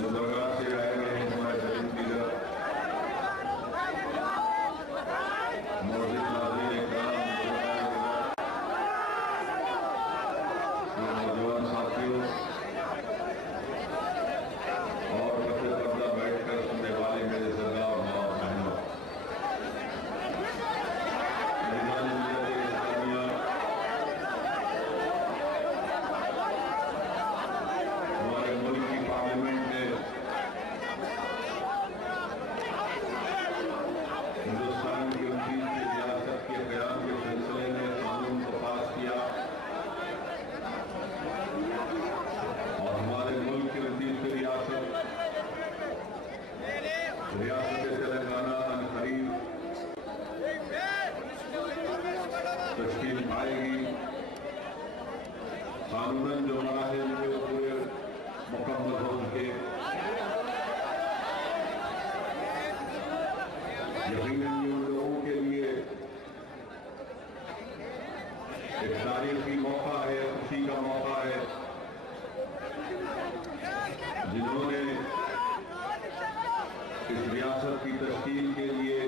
गुलबर्गा से आए हुए हैं हमारे दलित लीडर मौजूद नाज़रीन इकराम, नौजवान साथियों और पत्ते पर्दा बैठकर सुनने वाले मेरे सरदार और माँ बहनों, हमारे मुल्क की पार्लियामेंट ने हिंदुस्तान की 29वीं रियासत के क़याम के सिलसिले में कानून को पास किया और हमारे मुल्क की 29वीं रियासत तेलंगाना अनकरीब तश्कील पाएगी। कानूनन जो मराहिल जो पूरे मुकम्मल हो चुके, यकीनन ये उन लोगों के लिए एक तारीखी मौका है, खुशी का मौका है, जिन्होंने इस रियासत की तश्कील के लिए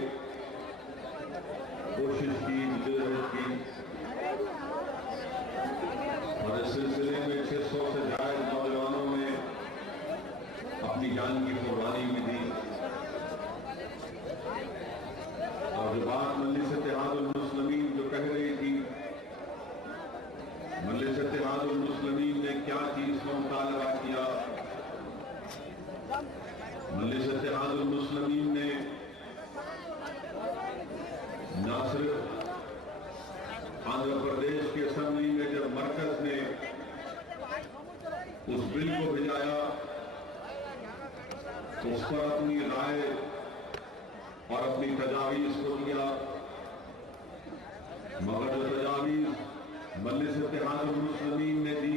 कोशिश की, जद्दोजहद की और इस सिलसिले में 600 से ज्यादा नौजवानों ने अपनी जान की कुर्बानी भी दी। और जो बात मजलिस इत्तेहादुल मुस्लिमीन जो कह रही थी, मजलिस इत्तेहादुल मुस्लिमीन ने क्या चीज का मुतालबा किया? मजलिस इत्तेहादुल मुस्लिमीन ने न सिर्फ आंध्र प्रदेश की असेंबली में जब मरकज ने उस बिल को भिजाया, उस पर अपनी राय और अपनी तजावीज को दिया, मगर जो तजावीज मजलिस इत्तेहादुल मुस्लिमीन ने दी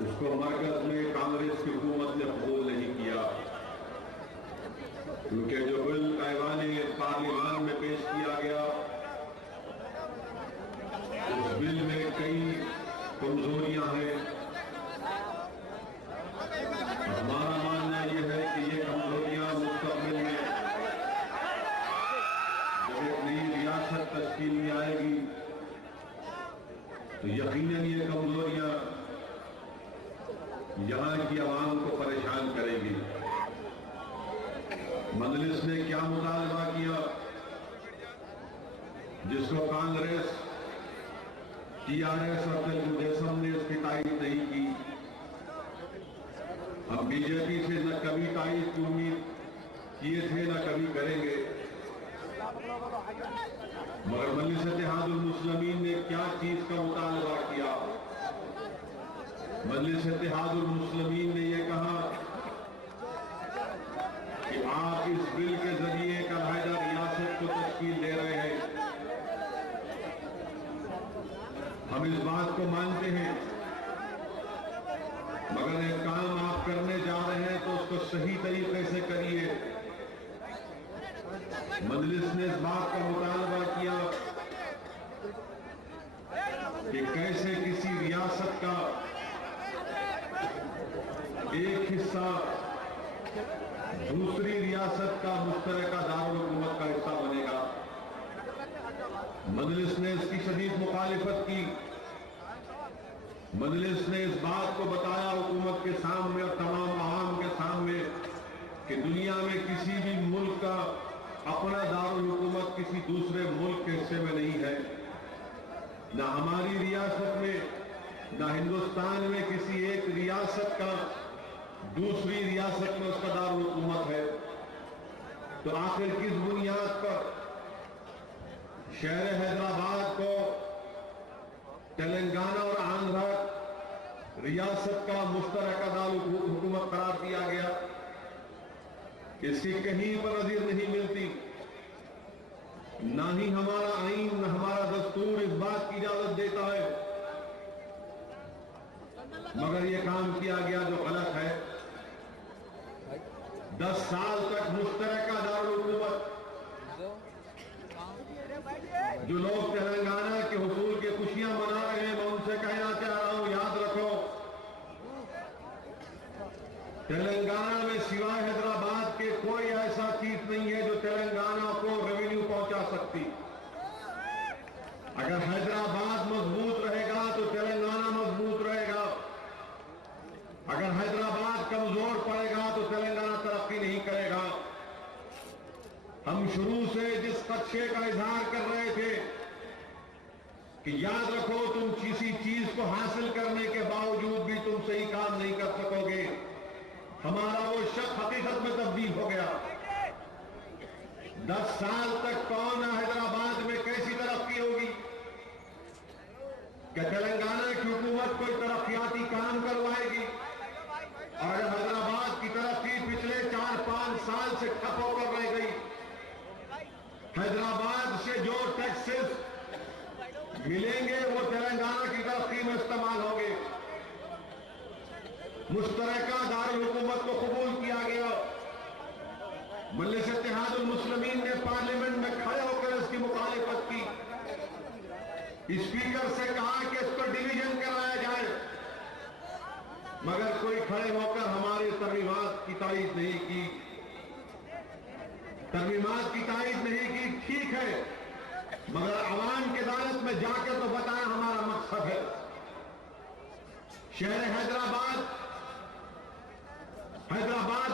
उसको मरकज में कांग्रेस की हुकूमत ने कबूल नहीं किया, क्योंकि जो बिल ऐवान पार्लियामान में पेश किया गया उस बिल में कई कमजोरियां हैं। हमारा मानना यह है कि ये कमजोरियां मुस्तकबिल में जब एक नई रियासत तश्कील में आएगी तो यकीनन ये कमजोरियां यहां की आवाम को परेशान करेगी। मजलिस ने क्या मुतालबा किया जिसको कांग्रेस, टीआरएस और तेलुगु देशम ने उसकी तारीफ नहीं की? हम बीजेपी से न कभी तारीफ की उम्मीद किए थे न कभी करेंगे, मगर मजलिस इत्तेहादुल मुस्लिमीन ने क्या चीज का मुतालबा किया? मजलिस इत्तेहादुल मुस्लिमीन ने यह कहा कि आप इस बिल के जरिए एक अलहदा रियासत को तश्कील दे रहे हैं। हम इस बात को मानते हैं, मगर एक काम आप करने जा रहे हैं तो उसको सही तरीके से करिए। मजलिस ने इस बात का मुतालबा किया कि कैसे किसी रियासत का एक हिस्सा दूसरी रियासत का मुश्तरका दारुल हुकूमत का हिस्सा बनेगा। मजलिस ने इसकी शदीद मुखालिफत की। मजलिस ने इस बात को बताया हुकूमत के सामने और तमाम आवाम के सामने कि दुनिया में किसी भी मुल्क का अपना दारुल हुकूमत किसी दूसरे मुल्क के हिस्से में नहीं है। न हमारी रियासत में न हिंदुस्तान में किसी एक रियासत का दूसरी रियासत में उसका दारुल हुकूमत है। तो आखिर किस बुनियाद पर शहर हैदराबाद को तेलंगाना और आंध्र रियासत का मुश्तरका दारुल हुकूमत करार दिया गया? इसकी कहीं पर नजीर नहीं मिलती। ना ही हमारा आईन न हमारा दस्तूर इस बात की इजाजत देता है, मगर यह काम किया गया जो गलत है। 10 साल तक मुश्तरका दारुल हुकूमत, जो लोग तेलंगाना के हुसूल की खुशियां मना रहे हैं, मैं उनसे कहना चाह रहा हूं, याद रखो तेलंगाना में सिवाय हैदराबाद के कोई ऐसा चीज नहीं है जो तेलंगाना को रेवेन्यू पहुंचा सकती। अगर हैदराबाद मजबूत रहेगा तो तेलंगाना मजबूत रहेगा। अगर हैदराबाद कमजोर पड़ेगा तो तेलंगाना तरक्की नहीं करेगा। हम शुरू से जिस लक्ष्य का इजहार कर रहे थे कि याद रखो तुम किसी चीज को हासिल करने के बावजूद भी तुम सही काम नहीं कर सकोगे, हमारा वो शक हकीकत में तब्दील हो गया। 10 साल तक कौन हैदराबाद में कैसी तरक्की होगी? क्या तेलंगाना की हुकूमत कोई तरक्याती काम करवाएगी? और हैदराबाद की तरक्की पिछले 4-5 साल से ठप होकर रह गई। हैदराबाद से जो टैक्सेस मिलेंगे वो तेलंगाना की तरक्की में इस्तेमाल होंगे। मुश्तरका दारुल हुकूमत को कबूल किया गया। मजलिस इत्तेहादुल मुस्लिमीन ने पार्लियामेंट में खड़े होकर इसकी मुखालिफत की। स्पीकर से कहा कि इसको डिवीजन कराया जाए, मगर कोई खड़े होकर हमारे तरमीमात की तारीफ नहीं की। तरमीमात की तारीफ नहीं की, ठीक है, मगर अवाम की अदालत में जाकर तो बताया हमारा मकसद है। शहर हैदराबाद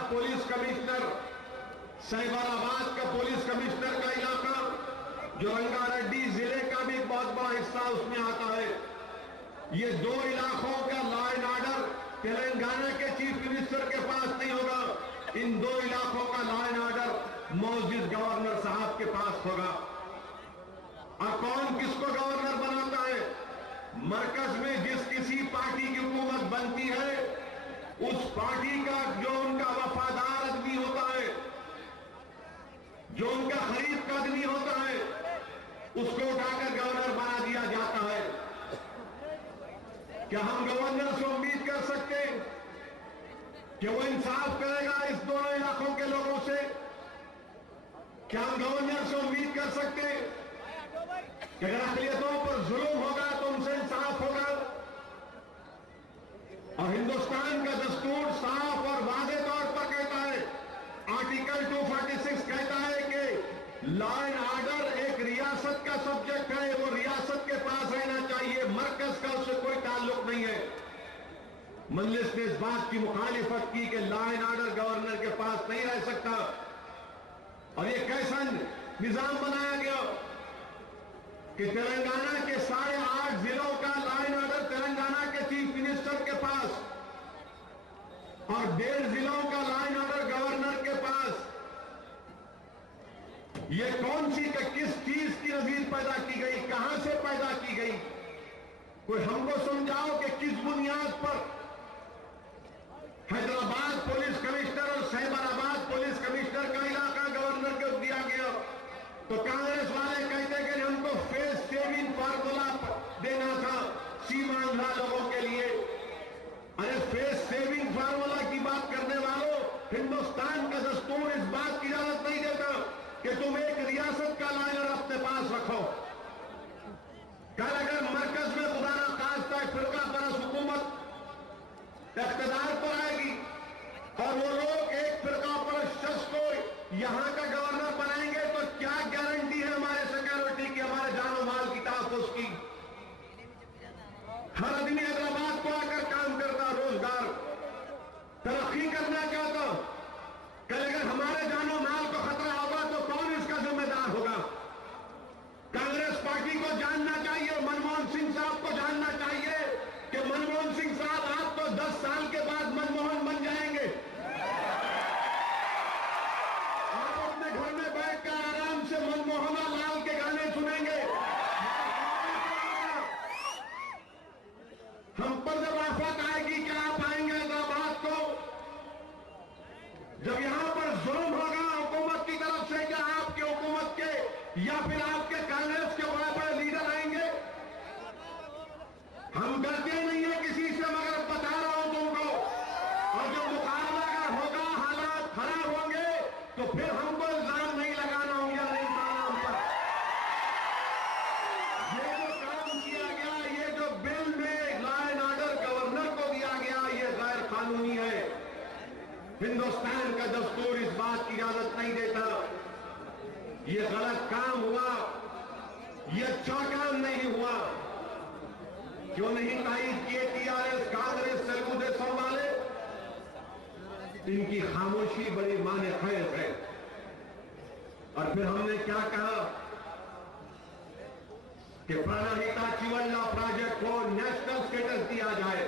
पुलिस कमिश्नर, साइबराबाद का पुलिस कमिश्नर का इलाका जो रंगारेड्डी जिले का भी एक बहुत बड़ा हिस्सा उसमें आता है। ये 2 इलाकों का लॉ एंड ऑर्डर तेलंगाना के चीफ मिनिस्टर के पास नहीं होगा। इन 2 इलाकों का लॉ एंड ऑर्डर मौजूद गवर्नर साहब के पास होगा। और कौन किसको गवर्नर बनाता है? मरकज में जिस किसी पार्टी की हुकूमत बनती है उस पार्टी का जो उनका वफादार आदमी होता है, जो उनका खरीद का आदमी होता है, उसको उठाकर गवर्नर बना दिया जाता है। क्या हम गवर्नर से उम्मीद कर सकते कि वो इंसाफ करेगा इस दोनों इलाकों के लोगों से? क्या हम गवर्नर से उम्मीद कर सकते कि अगर अक़लियतों पर जुल्म होगा तो उनसे इंसाफ होगा? और हिंदुस्तान का दस्तूर साफ और वाज़ेह तौर पर कहता है, आर्टिकल 246 कहता है कि लॉ एंड ऑर्डर एक रियासत का सब्जेक्ट है, वो रियासत के पास रहना चाहिए, मरकज का उससे कोई ताल्लुक नहीं है। मजलिस ने इस बात की मुखालिफत की कि लॉ एंड ऑर्डर गवर्नर के पास नहीं रह सकता। और ये कैसा निजाम बनाया गया कि तेलंगाना के 8.5 जिलों का लॉ एंड ऑर्डर तेलंगाना के चीफ मिनिस्टर के पास और 1.5 जिलों का लॉ एंड ऑर्डर गवर्नर के पास। ये कौन सी किस चीज की नजीर पैदा की गई, कहां से पैदा की गई? कोई हमको समझाओ कि किस बुनियाद पर हैदराबाद पुलिस कमिश्नर और साइबराबाद पुलिस कमिश्नर का इलाका गवर्नर को दिया गया। तो कांग्रेस वाले कहते कि हमको फेस सेविंग फार्मूला देना था सीमांध्रा लोगों के लिए। अरे फेस सेविंग फार्मूला की बात करने वालों, हिंदुस्तान का दस्तूर इस बात की इजाजत नहीं देता कि तुम एक रियासत का लाइनर अपने पास रखो। कल अगर मरकज में खुदा ना खास्ता फिरका परस्त हुकूमत इख्तिदार पर आएगी और वो लोग एक फिरका परस्त शख्स को यहां का गवर्नर बनाएंगे तो क्या गारंटी है हमारे सिक्योरिटी की, हमारे जानो माल की तहफ़्फ़ुज़ की? हर आदमी हैदराबाद को आकर काम करता, रोजगार तरक्की करना चाहता। कल अगर हमारे जानो माल को खतरा होगा तो कौन इसका जिम्मेदार होगा? कांग्रेस पार्टी को जानना चाहिए, मनमोहन सिंह साहब को जानना चाहिए कि मनमोहन सिंह साहब आप तो 10 साल के बाद मनमोहन बन जाएंगे। आप अपने घर में बैठकर आराम से मनमोहन लाल के गाने सुनेंगे। हम पर जब आफत आएगी क्या आप आएंगे हैदराबाद को? जब यहां पर जुल्म होगा, ये गलत काम हुआ, ये अच्छा काम नहीं हुआ। क्यों नहीं तारीफ किए टीआरएस, कांग्रेस, तेलुगु देशम वाले? इनकी खामोशी बड़ी माने खैर है। और फिर हमने क्या कहा कि प्राणहिता चिवल्ला प्रोजेक्ट को नेशनल स्टेटस दिया जाए।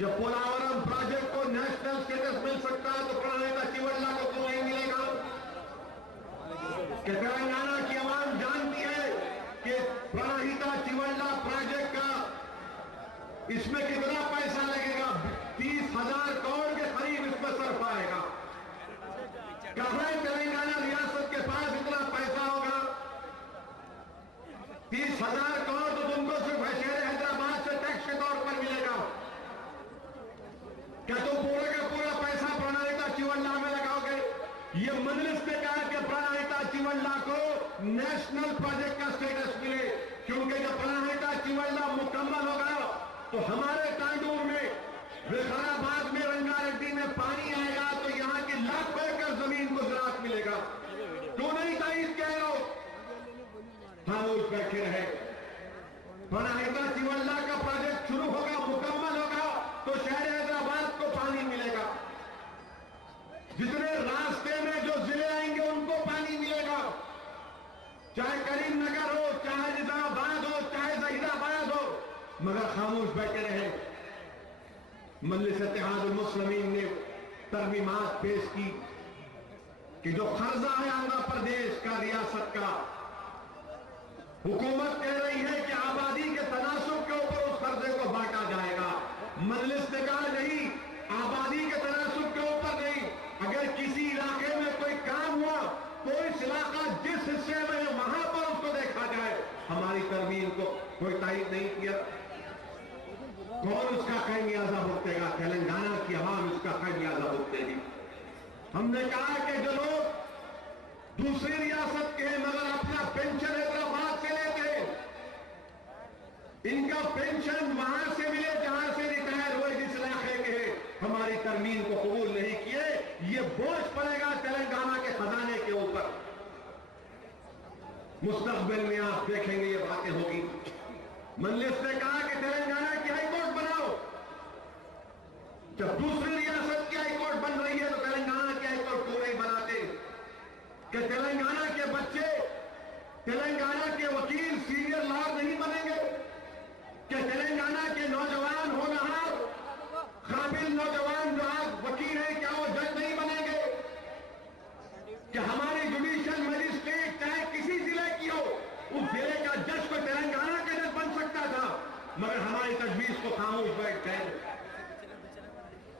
जब पोलावरम प्रोजेक्ट को नेशनल स्टेटस मिल सकता है तो प्राणहिता चिवल्ला को क्यों नहीं मिलेगा? कि तेलंगाना की आवाम जानती है कि प्राणहिता चिवल्ला प्रोजेक्ट का इसमें कितना पैसा लगेगा? 30,000 करोड़ के करीब इसमें सर्फ आएगा। कहां तेलंगाना रियासत के पास इतना पैसा होगा? 30,000 करोड़ तो तुमको सिर्फ शहर हैदराबाद से टैक्स के तौर पर मिलेगा। क्या तुम पूरे का पूरा पैसा प्राणहिता चिवल्ला में लगाओगे? ये मजलिस ने कहा कि प्राणहिता चिवल्ला को नेशनल प्रोजेक्ट का स्टेटस मिले, क्योंकि जब प्राणहिता चिवल्ला मुकम्मल होगा तो हमारे तांडूर में, विकाराबाद में, रंगारेड्डी में पानी आएगा तो यहां की लाखों एकड़ जमीन को ज़राअत मिलेगा। क्यों नहीं तारीफ कह रहे हो? खामोश बैठे रहे। प्राणहिता चिवल्ला का प्रोजेक्ट शुरू होगा, मुकम्मल होगा तो शहर हैदराबाद को पानी मिलेगा। जितने रास्ते में जो जिले आएंगे उनको पानी मिलेगा, चाहे करीमनगर हो, चाहे निजामाबाद हो, चाहे जहीराबाद हो। मगर खामोश बैठे रहे। मजलिस इत्तेहादुल मुस्लिमीन ने तरमीमात पेश की कि जो कर्जा है आंध्र प्रदेश का, रियासत का, हुकूमत कह रही है कि आबादी के तनासुब के ऊपर उस कर्जे को बांटा जाएगा। मजलिस ने कहा नहीं, आबादी के तनासुब के ऊपर नहीं। अगर किसी इलाके में कोई काम हुआ तो इस इलाका जिस हिस्से में है वहां पर उसको देखा जाए। हमारी तरमीम को कोई तारीफ नहीं किया। कौन उसका खमियाजा भुगतेगा? तेलंगाना की आवाम इसका खमियाजा भुगतेगी। हमने कहा कि जो लोग दूसरी रियासत के हैं मगर अपना पेंशन हैदराबाद से लेते हैं, इनका पेंशन वहां से मिले जहां से रिटायर हुए, जिस इलाके के हैं। हमारी तरमीम को कबूल नहीं किए, ये बोझ पड़ेगा तेलंगाना के खजाने के ऊपर। मुस्तकबिल में आप देखेंगे ये बातें होगी। मजलिस ने कहा कि तेलंगाना की हाईकोर्ट बनाओ। जब दूसरी रियासत की हाईकोर्ट बन रही है तो तेलंगाना की हाईकोर्ट क्यों नहीं बनाते? कि तेलंगाना के बच्चे, तेलंगाना के वकील सीनियर लॉयर नहीं बनेंगे? कि तेलंगाना के नौजवान होनहार काबिल नौजवान जो आज वकील हैं, क्या वो जज नहीं बनेंगे? कि हमारी जुडिशियल मजिस्ट्रेट चाहे किसी जिले की हो, उस जिले का जज को तेलंगाना का जज बन सकता था, मगर हमारी तजवीज को खामोश बैठ गए।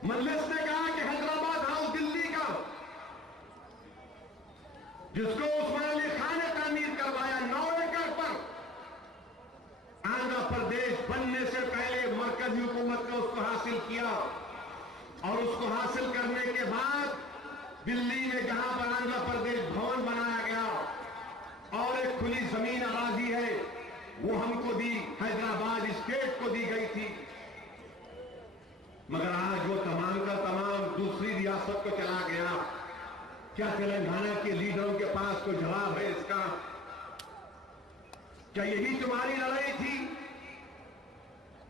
मजलिस ने कहा कि हैदराबाद हाउस दिल्ली का, जिसको उस्मान अली खान ने तामीर करवाया 9 एकड़ पर, आंध्र प्रदेश बनने से पहले मरकजी हुकूमत ने उसको हासिल किया। और उसको हासिल करने के बाद दिल्ली में जहां पर आंध्र प्रदेश भवन बनाया गया और एक खुली जमीन अराजी है वो हमको दी, हैदराबाद स्टेट को दी गई थी। मगर आज वो तमाम का तमाम दूसरी रियासत को चला गया। क्या तेलंगाना के लीडरों के पास कोई जवाब है इसका? क्या यही तुम्हारी लड़ाई थी?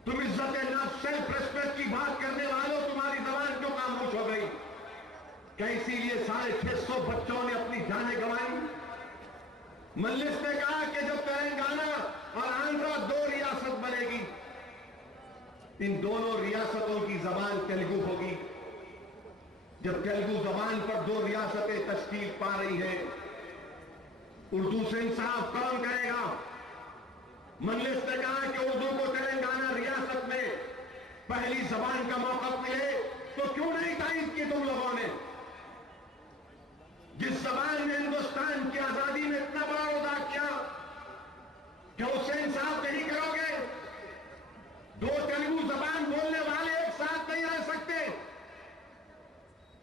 तुम इज्जत नफ्स, सेल्फ रिस्पेक्ट की बात करने वालों, तुम्हारी जबान क्यों खामोश हो गई? क्या इसीलिए 650 बच्चों ने अपनी जानें गंवाई? मजलिस ने कहा कि जब तेलंगाना और आंध्र 2 रियासत बनेगी, इन दोनों रियासतों की जबान तेलुगु होगी। जब तेलुगु जबान पर 2 रियासतें तश्कील पा रही है, उर्दू से इंसाफ कौन करेगा? मजलिस ने कहा कि उर्दू को तेलंगाना रियासत में पहली जबान का मौका मिले, तो क्यों नहीं तारीफ की तुम लोगों ने? जिस जबान ने हिंदुस्तान की आजादी में इतना बड़ा अदा किया, क्या उससे इंसाफ नहीं करोगे? 2 तेलुगु जबान बोलने वाले एक साथ नहीं रह सकते।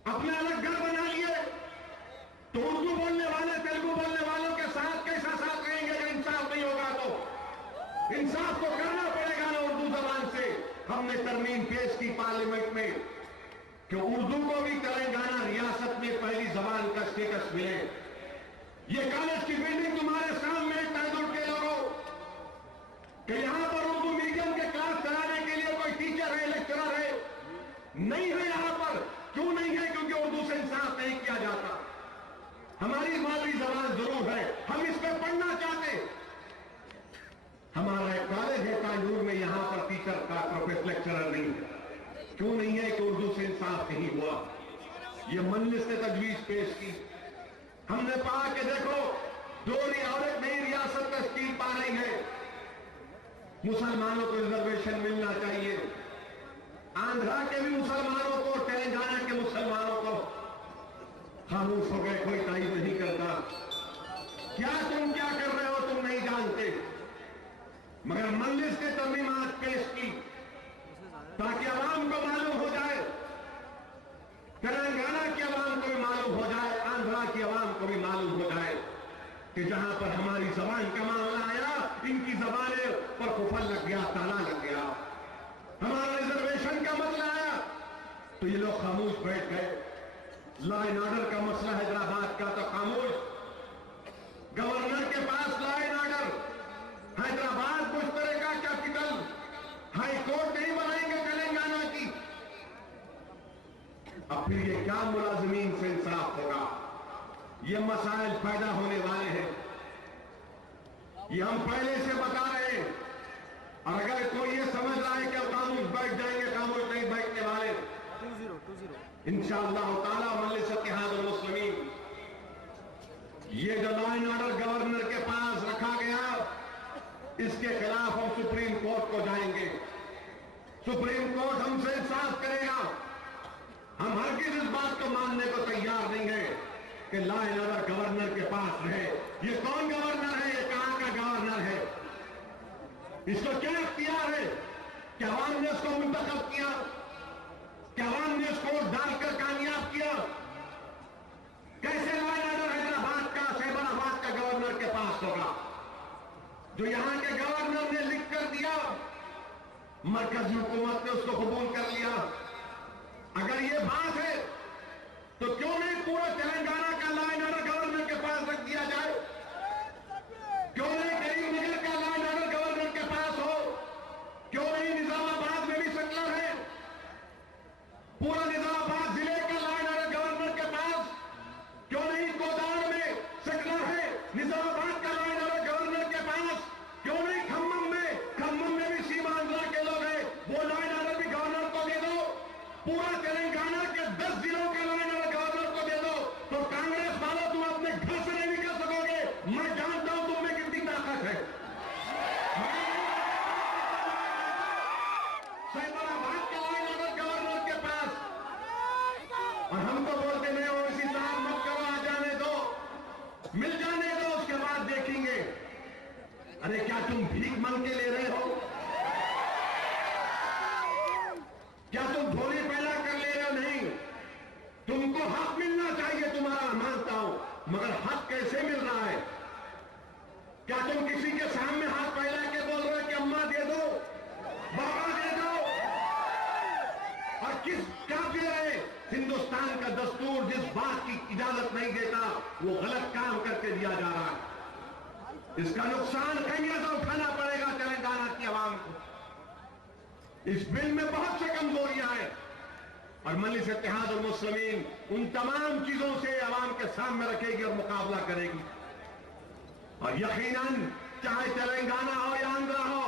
अपना अलग घर बना लिए तो उर्दू बोलने वाले तेलुगु बोलने वालों के साथ कैसा साथ रहेंगे? जब इंसाफ नहीं होगा तो इंसाफ को करना पड़ेगा ना उर्दू जबान से। हमने तरमीम पेश की पार्लियामेंट में कि उर्दू को भी तेलंगाना रियासत में पहली जबान का स्टेटस मिले। ये कॉलेज की बिल्डिंग तुम्हारे सामने तैदुर के लोगों कि यहां पर उर्दू मीडियम के क्लास कराने के लिए कोई टीचर है, लेक्चरर है नहीं है यहां पर। क्यों नहीं है? क्योंकि उर्दू से इंसाफ नहीं किया जाता। हमारी मादरी जबान जरूर है, हम इस पर पढ़ना चाहते। हमारा एक कॉलेज है कानून में, यहां पर टीचर का प्रोफेसर लेक्चरर नहीं है। क्यों नहीं है? कि उर्दू से इंसाफ नहीं हुआ। ये मजलिस ने तजवीज पेश की, हमने कहा कि देखो दो और एक नई रियासत तश्कील पा रही है, मुसलमानों को रिजर्वेशन मिलना चाहिए। आंध्रा के भी मुसलमानों को, तेलंगाना के मुसलमानों को खामोश हो गए, कोई तारीफ नहीं करता। क्या तुम क्या कर रहे हो तुम नहीं जानते। मगर मजलिस ने तरमीमात पेश की ताकि आवाम को मालूम हो जाए, तेलंगाना की आवाम को भी मालूम हो जाए, आंध्रा की आवाम को भी मालूम हो जाए कि जहां पर हमारी जबान का मामला आया, इनकी जबानें पर कुफल लग गया, ताला लग गया। हमारा रिजर्वेशन का मसला आया तो ये लोग खामोश बैठ गए। लॉ एंड ऑर्डर का मसला हैदराबाद का तो खामोश। गवर्नर के पास लॉ एंड ऑर्डर, हैदराबाद मुश्तरका का कैपिटल, हाई कोर्ट नहीं बनाएंगे तेलंगाना की। अब फिर ये क्या मुलाजिमीन से इंसाफ होगा? ये मसाइल पैदा होने वाले हैं, ये हम पहले से बता रहे हैं। और अगर कोई ये समझ रहा है कि अब खामोश बैठ जाएंगे, खामोश नहीं बैठने वाले। 2020 इंशाअल्लाह ताला मजलिस इत्तेहाद उल मुस्लिमीन, ये जो लॉ एंड ऑर्डर गवर्नर के पास रखा गया, इसके खिलाफ हम सुप्रीम कोर्ट को जाएंगे। सुप्रीम कोर्ट हमसे इंसाफ करेगा। हम हरगिज़ इस बात को मानने को तैयार नहीं है कि लॉ एंड ऑर्डर गवर्नर के पास रहे। ये कौन गवर्नर है? ये कहां का गवर्नर है? इसको क्या इख्तियार है? क्या अवाम ने इसको मुंतखब किया? क्या अवाम ने इसको डालकर कामयाब किया? कैसे लॉ एंड ऑर्डर हैदराबाद का, सैबराबाद का गवर्नर के पास होगा? जो यहां के गवर्नर ने लिख कर दिया, मरकजी हुकूमत ने उसको कबूल कर लिया। अगर ये बात है तो क्यों नहीं पूरा तेलंगाना का लॉ एंड ऑर्डर गवर्नर के पास रख दिया जाए? क्यों नहीं करीमनगर का लॉ एंड ऑर्डर गवर्नर के पास हो? क्यों नहीं निजामाबाद में भी सेटलर है, पूरा निजामाबाद जिले का लॉ एंड ऑर्डर गवर्नर के पास? क्यों नहीं कोदाड़ में सेटलर है, निजामाबाद का लॉ एंड ऑर्डर गवर्नर के पास? क्यों नहीं खम्मम में भी सीमांध्रा के लोग हैं, वो लॉ एंड ऑर्डर भी गवर्नर को दे दो। पूरा तेलंगाना के 10 जिलों के लॉ एंड ऑर्डर गवर्नर को दे दो। तो कांग्रेस वालों तुम अपने घर से नहीं निकल सकोगे। मैं जानता हूं तुम में कितनी ताकत है। सैबराबाद का लॉ एंड ऑर्डर गवर्नर के पास, और हम तो बोलते नहीं हो इसी साहब मत करो, आ जाने दो, मिल जाने दो, उसके बाद देखेंगे। अरे क्या तुम भीख मांग के ले रहे हो? क्या तुम भोली पैदा कर ले रहे हो? नहीं, तुमको हक मिलना चाहिए, तुम्हारा मानता हूं, मगर हक कैसे मिल रहा है? क्या तुम किसी के सामने हाथ फैला के बोल रहे हो कि अम्मा दे दो, बाबा दे दो? और किस क्या दे रहे? हिंदुस्तान का दस्तूर जिस बात की इजाजत नहीं देता, वो गलत काम करके दिया जा रहा है। इसका नुकसान खमियाजा उठाना पड़ेगा तेलंगाना की आवाम को। इस बिल में बहुत से कमजोरियां हैं और मजलिस इत्तेहाद उल मुस्लिमीन उन तमाम चीजों से आवाम के सामने रखेगी और मुकाबला करेगी। और यकीनन चाहे तेलंगाना हो या आंध्रा हो,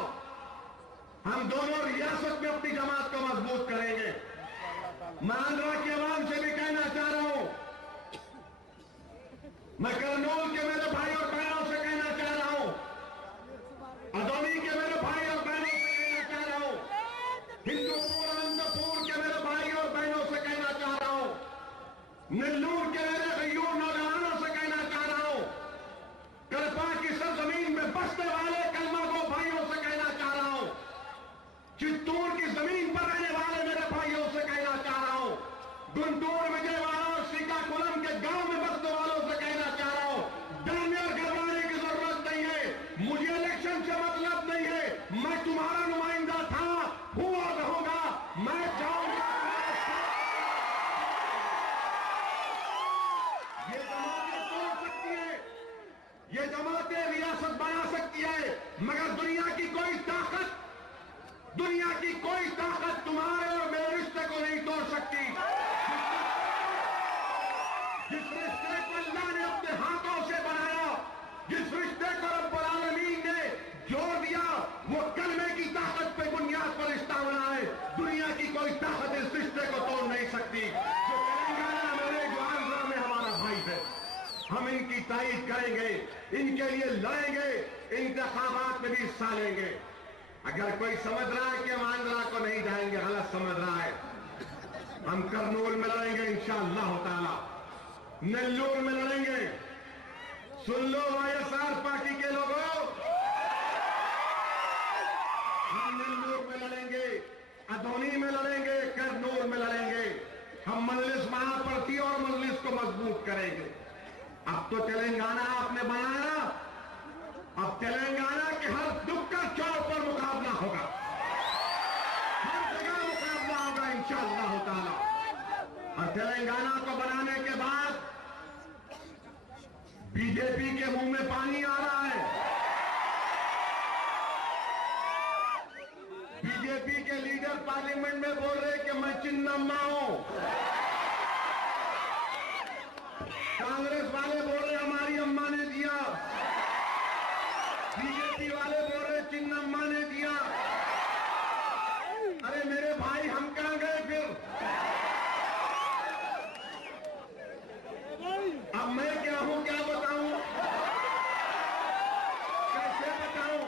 हम दोनों रियासत में अपनी जमात को मजबूत करेंगे। मैं आंध्रा की आवाम से भी कहना चाह रहा हूं, मैं करनूल के मेरे भाई और बहनों से कहना चाह रहा हूं, अदौली के मेरे भाई और बहनों से कहना चाह रहा हूं, हिंदूपुर अनंतपुर के मेरे भाई और बहनों से कहना चाह रहा हूं, नेल्लूर के मेरे गयूर नौजवानों से कहना चाह रहा हूं, कल्पा की सरजमीन में बसने वाले कलमा को भाइयों से कहना चाह रहा हूं, चित्तूर की जमीन पर रहने वाले मेरे भाइयों से कहना चाह रहा हूं, गुंटूर, विजयवाड़ा और श्रीकाकुलम के गांव में बसने वालों से कहना चाह रहा हूं, दुनिया की कोई ताकत तुम्हारे और मेरे रिश्ते को नहीं तोड़ सकती। जिस रिश्ते को अल्लाह ने अपने हाथों से बनाया, जिस रिश्ते को रब्बुल आलमीन ने जोड़ दिया, वो कलमे की ताकत पे बुनियाद पर रिश्ता बना है। दुनिया की कोई ताकत इस रिश्ते को तोड़ नहीं सकती। जो तेलंगाना मेरे जो आंध्रा में हमारा भाई है, हम इनकी तारीफ करेंगे, इनके लिए लड़ेंगे, इंतखाबात में भी हिस्सा लेंगे। अगर कोई समझ रहा है कि हम आंध्रा को नहीं जाएंगे, गलत समझ रहा है। हम करनूल में लड़ेंगे इंशाअल्लाह ताला, नेल्लूर में लड़ेंगे। सुन लो वाईएसआर पार्टी के लोगों, हम नेल्लूर में लड़ेंगे, अदौनी में लड़ेंगे, करनूल में लड़ेंगे। हम मजलिस महापरती और मजलिस को मजबूत करेंगे। अब तो तेलंगाना आपने बनाया, अब तेलंगाना के हर दुक्कड़ चौक पर मुकाबला होगा, हर जगह मुकाबला होगा इंशाअल्लाह ताला। और तेलंगाना को बनाने के बाद बीजेपी के मुंह में पानी आ रहा है। बीजेपी के लीडर पार्लियामेंट में बोल रहे कि मैं चिन्नम्मा हूं। कांग्रेस वाले बोल रहे हमारी अम्मा ने दिया, बीजेपी वाले बोल रहे चिन्नम्मा ने दिया। अरे मेरे भाई, हम कहां गए फिर? अब मैं क्या हूं, क्या बताऊं, कैसे बताऊं?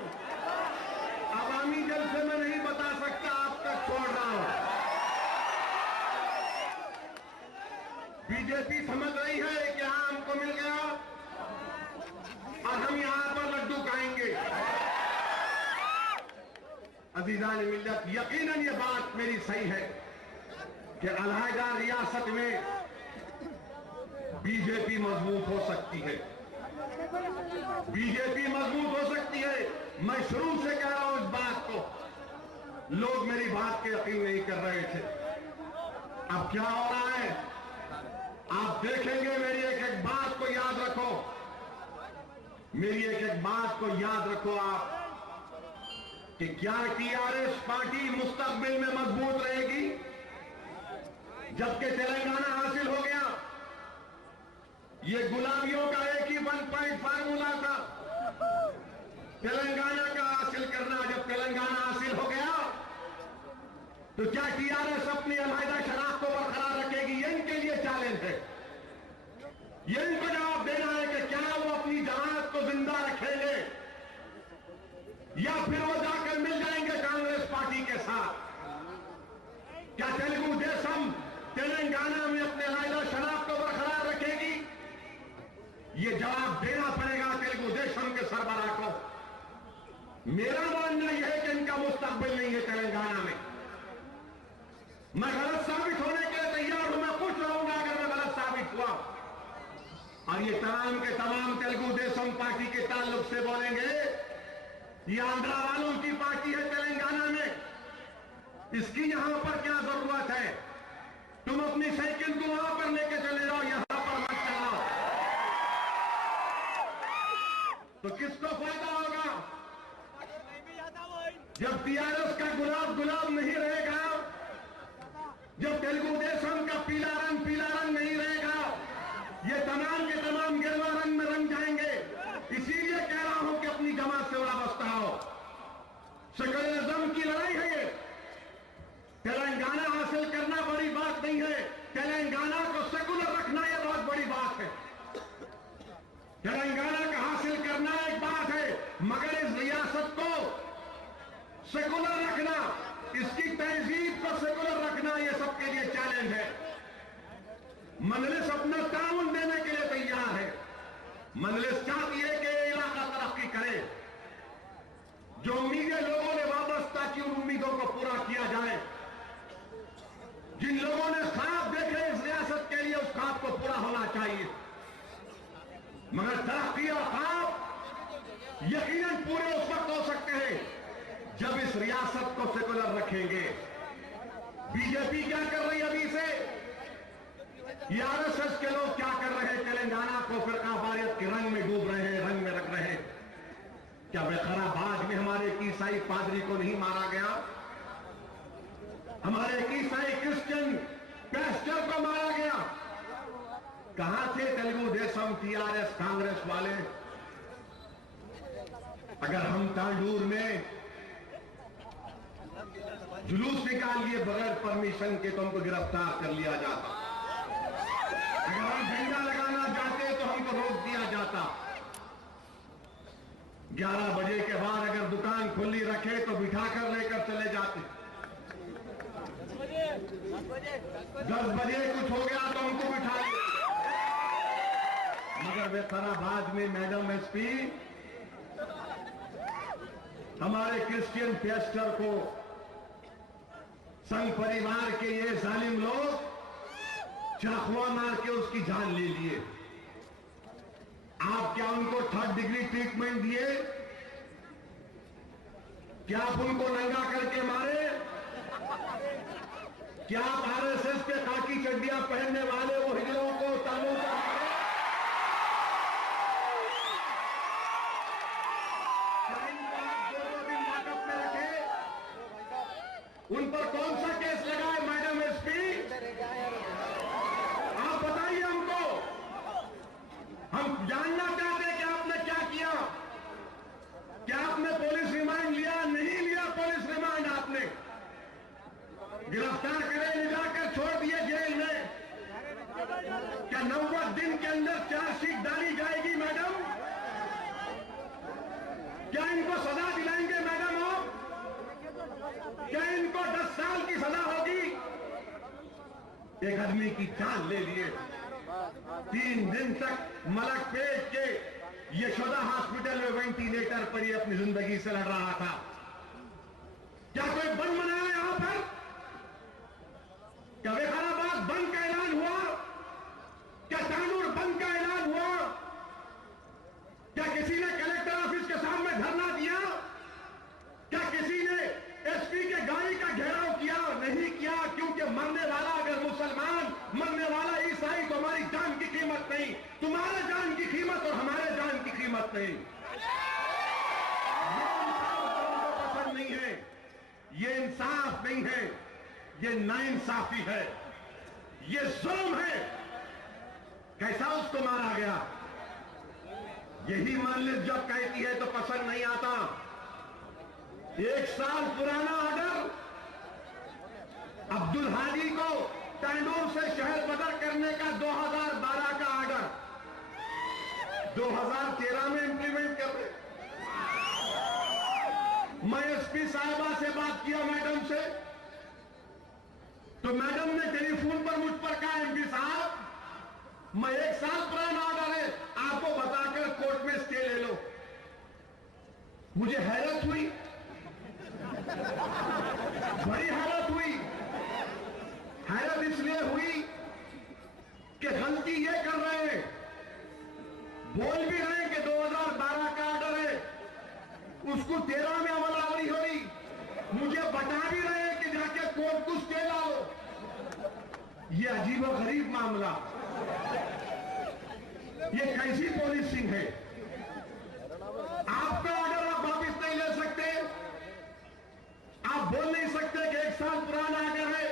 आवामी जलसे में नहीं बता सकता, आप तक छोड़ रहा हूं। बीजेपी समझ रही है कि हाँ हमको मिल गया और हम यहां पर लड्डू खाएंगे। अजीजान मिल्लत, यकीनन ये बात मेरी सही है कि अलहदा रियासत में बीजेपी मजबूत हो सकती है, बीजेपी मजबूत हो सकती है। मैं शुरू से कह रहा हूं इस बात को, लोग मेरी बात के यकीन नहीं कर रहे थे। अब क्या हो रहा है आप देखेंगे। मेरी एक एक बात को याद रखो, मेरी एक एक बात को याद रखो आप, कि क्या टीआरएस पार्टी मुस्तकबिल में मजबूत रहेगी? जबकि तेलंगाना हासिल हो गया, ये गुलामियों का एक ही 1 पॉइंट फार्मूला था, तेलंगाना का हासिल करना। जब तेलंगाना हासिल हो गया तो क्या टीआरएस अपनी अलहदा शराब को बरकरार रखेगी? ये इनके लिए चैलेंज है। ये इनको जवाब देना है कि क्या वो अपनी जमानत को जिंदा रखेंगे या फिर वो जाकर मिल जाएंगे कांग्रेस पार्टी के साथ। क्या तेलुगु देशम तेलंगाना में अपने अलहदा शराब को बरकरार रखेगी? ये जवाब देना पड़ेगा तेलुगु देशम के सरबराह को। मेरा मानना यह है कि इनका मुस्तकबिल नहीं है तेलंगाना में। मैं गलत साबित होने के लिए तैयार हूं, मैं खुश रहूंगा अगर मैं गलत साबित हुआ। और ये तमाम के तमाम तेलुगु देशम पार्टी के ताल्लुक से बोलेंगे, ये आंध्रा वालों की पार्टी है तेलंगाना में, इसकी यहां पर क्या जरूरत है? तुम अपनी साइकिल को वहां पर लेके चले जाओ, यहां पर मत चलाओ। तो किसको फायदा होगा? जब टीआरएस का गुलाब गुलाब नहीं रहेगा, जब तेलुगु देशम का पीला रंग नहीं रहेगा, ये तमाम के तमाम गेरुआ रंग में रंग जाएंगे। इसीलिए कह रहा हूं कि अपनी जमात से वाबस्ता हो। सेकुलरिज्म की लड़ाई है ये। तेलंगाना हासिल करना बड़ी बात नहीं है, तेलंगाना को सेकुलर रखना यह बहुत बड़ी बात है। तेलंगाना का हासिल करना एक बात है, मगर इस रियासत को सेकुलर रखना, इसकी तहजीब को सेकुलर रखना, यह सबके लिए चैलेंज है। मजलिस अपना ताउन देने के लिए तैयार है। मजलिस चाहती है कि इलाका तरक्की करे। जो उम्मीदें लोगों ने वाबस्ता की, उन उम्मीदों को पूरा किया जाए। जिन लोगों ने ख्वाब देखे इस रियासत के लिए, उस ख्वाब को पूरा होना चाहिए। मगर तरक्की और ख्वाब यकीनन पूरे उस वक्त हो सकते हैं जब इस रियासत को सेकुलर रखेंगे। बीजेपी क्या कर रही है अभी से? ये आरएसएस के लोग क्या कर रहे हैं? तेलंगाना को फिरकावारियत के रंग में डूब रहे हैं, रंग में रख रहे हैं। क्या बेखराबाद में हमारे एक ईसाई पादरी को नहीं मारा गया? हमारे ईसाई क्रिश्चियन पेस्टर को मारा गया। कहां थे तेलुगु देशम, टीआरएस, कांग्रेस वाले? अगर हम तांडूर में जुलूस निकाल लिए बगैर परमिशन के तो हमको गिरफ्तार कर लिया जाता। अगर हम झंडा लगाना चाहते तो हमको रोक दिया जाता। 11 बजे के बाद अगर दुकान खुली रखे तो बिठा कर लेकर चले जाते। 10 बजे कुछ हो गया तो हमको बिठा लिया। मगर विकाराबाद में मैडम एसपी हमारे क्रिश्चियन पेस्टर को संघ परिवार के ये जालिम लोग चाकुआ मार के उसकी जान ले लिए। आप क्या उनको 3rd डिग्री ट्रीटमेंट दिए? क्या आप उनको नंगा करके मारे? क्या आप आरएसएस के खाकी चड्डियां पहनने वाले वो हिजड़ों को तालू कर मारे? उन पर कौन सा केस लगाए मैडम एसपी? आप बताइए हमको। हम जानना चाहते हैं कि आपने क्या किया। क्या आपने पुलिस रिमांड लिया? नहीं लिया पुलिस रिमांड आपने। गिरफ्तार करे, ले जाकर छोड़ दिए जेल में। क्या 90 दिन के अंदर चार्जशीट डाली जाएगी मैडम? क्या इनको सजा दिलाएंगे मैडम आप? क्या इनको 10 साल की सजा होगी? एक आदमी की जान ले लिए। 3 दिन तक मलकपेट के यशोदा हॉस्पिटल में वेंटिलेटर पर ही अपनी जिंदगी से लड़ रहा था। क्या कोई बंद बनाया यहां पर? क्या विकाराबाद बंद का ऐलान हुआ? क्या तांडूर बंद का ऐलान हुआ? क्या किसी ने कलेक्टर ऑफिस के सामने धरना दिया? क्या किसी ने एसपी के गाड़ी का घेराव किया? नहीं किया, क्योंकि मरने वाला अगर मुसलमान, मरने वाला ईसाई तो हमारी जान की कीमत नहीं। तुम्हारे जान की कीमत और हमारे जान की कीमत नहीं। ये इंसाफ पसंद नहीं है, ये इंसाफ नहीं है, ये नाइंसाफी है, ये जुल्म है। कैसा उसको मारा गया? यही मजलिस जब कहती है तो पसंद नहीं आता। 1 साल पुराना ऑर्डर, अब्दुल हादी को तांडूर से शहर बदर करने का 2012 का ऑर्डर 2013 में इंप्लीमेंट कर रहे। मैं एसपी साहिबा से बात किया मैडम से, तो मैडम ने टेलीफोन पर मुझ पर कहा, एमपी साहब मैं 1 साल पुराना ऑर्डर है, आपको बताकर कोर्ट में स्टे ले लो। मुझे हैरत हुई, बड़ी हैरत हुई। हैरत इसलिए हुई कि गलती ये कर रहे हैं, बोल भी रहे हैं कि 2012 का ऑर्डर है, उसको 13 में अमलावरी हुई। मुझे बता भी रहे हैं कि जाके कोर्ट को स्टे लाओ। ये अजीब और गरीब मामला, ये कैसी पॉलिसिंग है? आपका ऑर्डर आप वापिस नहीं ले सकते। आप बोल नहीं सकते कि 1 साल पुराना ऑर्डर है,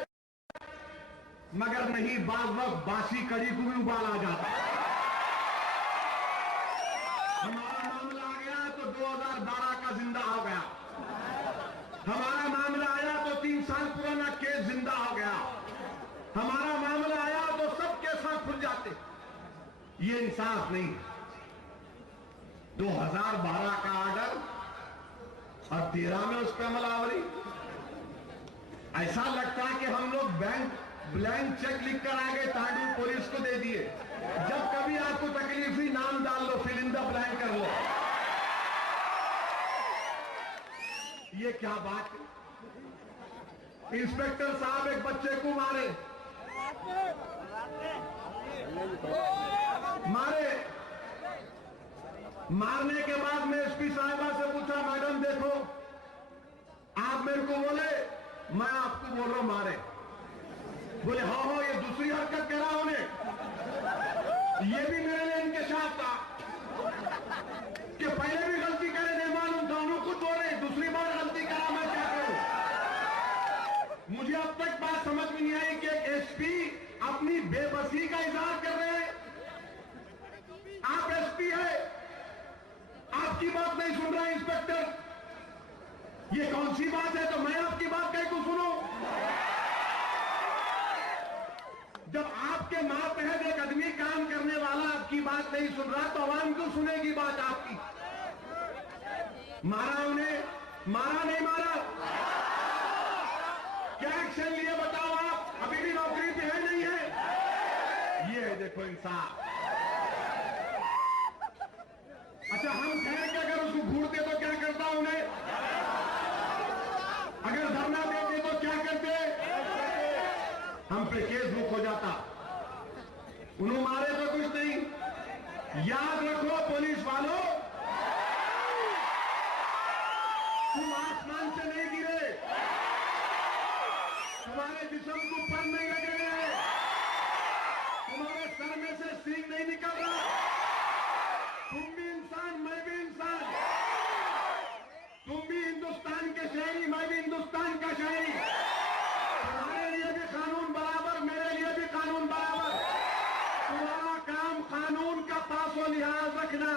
मगर नहीं, बाज वक्त बासी कड़ी को भी उबाल आ जाता। हमारा मामला आ गया तो 2012 का जिंदा हो गया। हमारा मामला आया तो 3 साल पुराना केस जिंदा हो गया। हमारा मामला आया तो सबके साथ खुल जाते। ये इंसाफ नहीं। 2012 का ऑर्डर और 13 में उस पर अमलावरी। ऐसा लगता है कि हम लोग ब्लैंक चेक लिख कर आ गए, तांडूर पुलिस को दे दिए। जब कभी आपको तकलीफ ही नाम डाल लो, फिल इन द ब्लैंक कर लो। ये क्या बात है? इंस्पेक्टर साहब एक बच्चे को मारे, मारने के बाद मैं एसपी साहिबा से पूछा, मैडम देखो, आप मेरे को बोले, मैं आपको बोल रहा हूं मारे। बोले हाँ ये दूसरी हरकत करा उन्हें। ये भी मेरे लिए इंकशाफ था कि पहले भी गलती करे, नहीं मालूम था, उन्होंने खुद बोले दूसरी बार गलती करा, मैं क्या करूं? मुझे मुझे अब तक बात समझ में नहीं आई कि एसपी अपनी बेबसी का इजहार कर रहे हैं। आप एसपी है, आपकी बात नहीं सुन रहा इंस्पेक्टर, ये कौन सी बात है? तो मैं आपकी बात कहीं को सुनूं? जब आपके मातहत एक आदमी काम करने वाला आपकी बात नहीं सुन रहा तो आवाम क्यों सुनेगी बात आपकी? मारा उन्हें, मारा नहीं मारा? क्या एक्शन लिए बताओ आप? अभी भी नौकरी पे है नहीं है? ये है देखो इंसाफ। अच्छा, हम ठहर के अगर उसको घूरते तो क्या करता उन्हें? अगर धरना देते तो क्या करते? हम पे केस बुक हो जाता। उन्होंने मारे तो कुछ नहीं। याद रखो पुलिस वालों, तुम आसमान से नहीं गिरे, तुम्हारे जिस्म को पर नहीं लगे हैं, तुम्हारे सर में से सींग नहीं निकल रहा। तुम भी इंसान, मैं भी इंसान, तुम भी हिंदुस्तान के शहरी, मैं भी हिंदुस्तान का शहरी। तुम्हारे लिए भी कानून बराबर, मेरे लिए भी कानून बराबर। तुम्हारा काम कानून का पासो लिहाज रखना।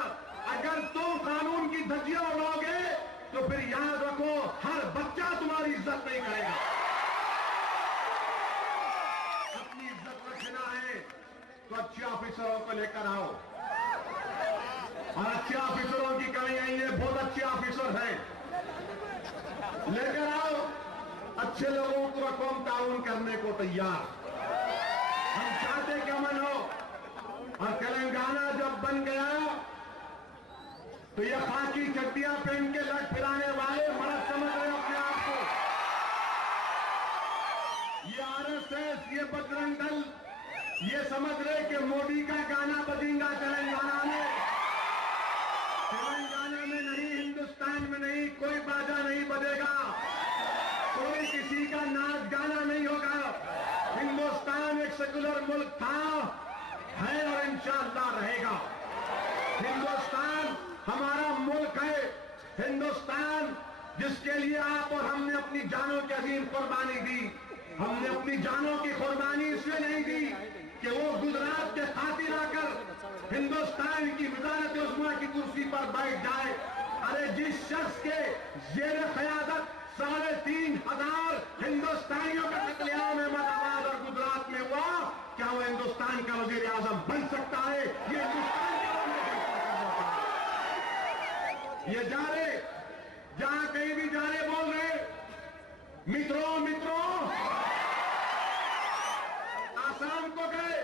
अगर तुम कानून की धज्जियां उड़ाओगे तो फिर याद रखो हर बच्चा तुम्हारी इज्जत नहीं करेगा। अपनी इज्जत रखना है तो अच्छे ऑफिसरों को लेकर आओ, और अच्छे ऑफिसरों की कमी आई है, बहुत अच्छे ऑफिसर हैं, लेकर आओ। अच्छे लोगों को रखो, हम ताउन करने को तैयार। हम चाहते कि अमन हो। और तेलंगाना जब बन गया तो ये खाकी चड्डियां पहन के लट फिराने वाले मर्द समझ रहे अपने आप को। ये आरएसएस, ये बजरंग दल, ये समझ रहे कि मोदी का गाना बजेगा तेलंगाना में। तेलंगाना में नहीं, हिंदुस्तान में नहीं, कोई बाजा नहीं बजेगा, कोई किसी का नाच गाना नहीं होगा। हिंदुस्तान एक सेकुलर मुल्क था, है और इंशाअल्लाह रहेगा। हिंदुस्तान हमारा मुल्क है। हिंदुस्तान जिसके लिए आप और हमने अपनी जानों की अजीम कुर्बानी दी। हमने अपनी जानों की कुर्बानी इसलिए नहीं दी कि वो गुजरात के खातिर आकर हिंदुस्तान की वज़ारत उज़्मा की कुर्सी पर बैठ जाए। अरे जिस शख्स के जेर क़यादत 3,500 हिंदुस्तानियों का कत्लेआम अहमदाबाद और गुजरात में हुआ, क्या वो हिंदुस्तान का वज़ीर आज़म बन सकता है? ये हिंदुस्तान के लोग नहीं बन सकता। ये जा रहे, जहां कहीं भी जा रहे बोल रहे, मित्रों मित्रों, आसाम को गए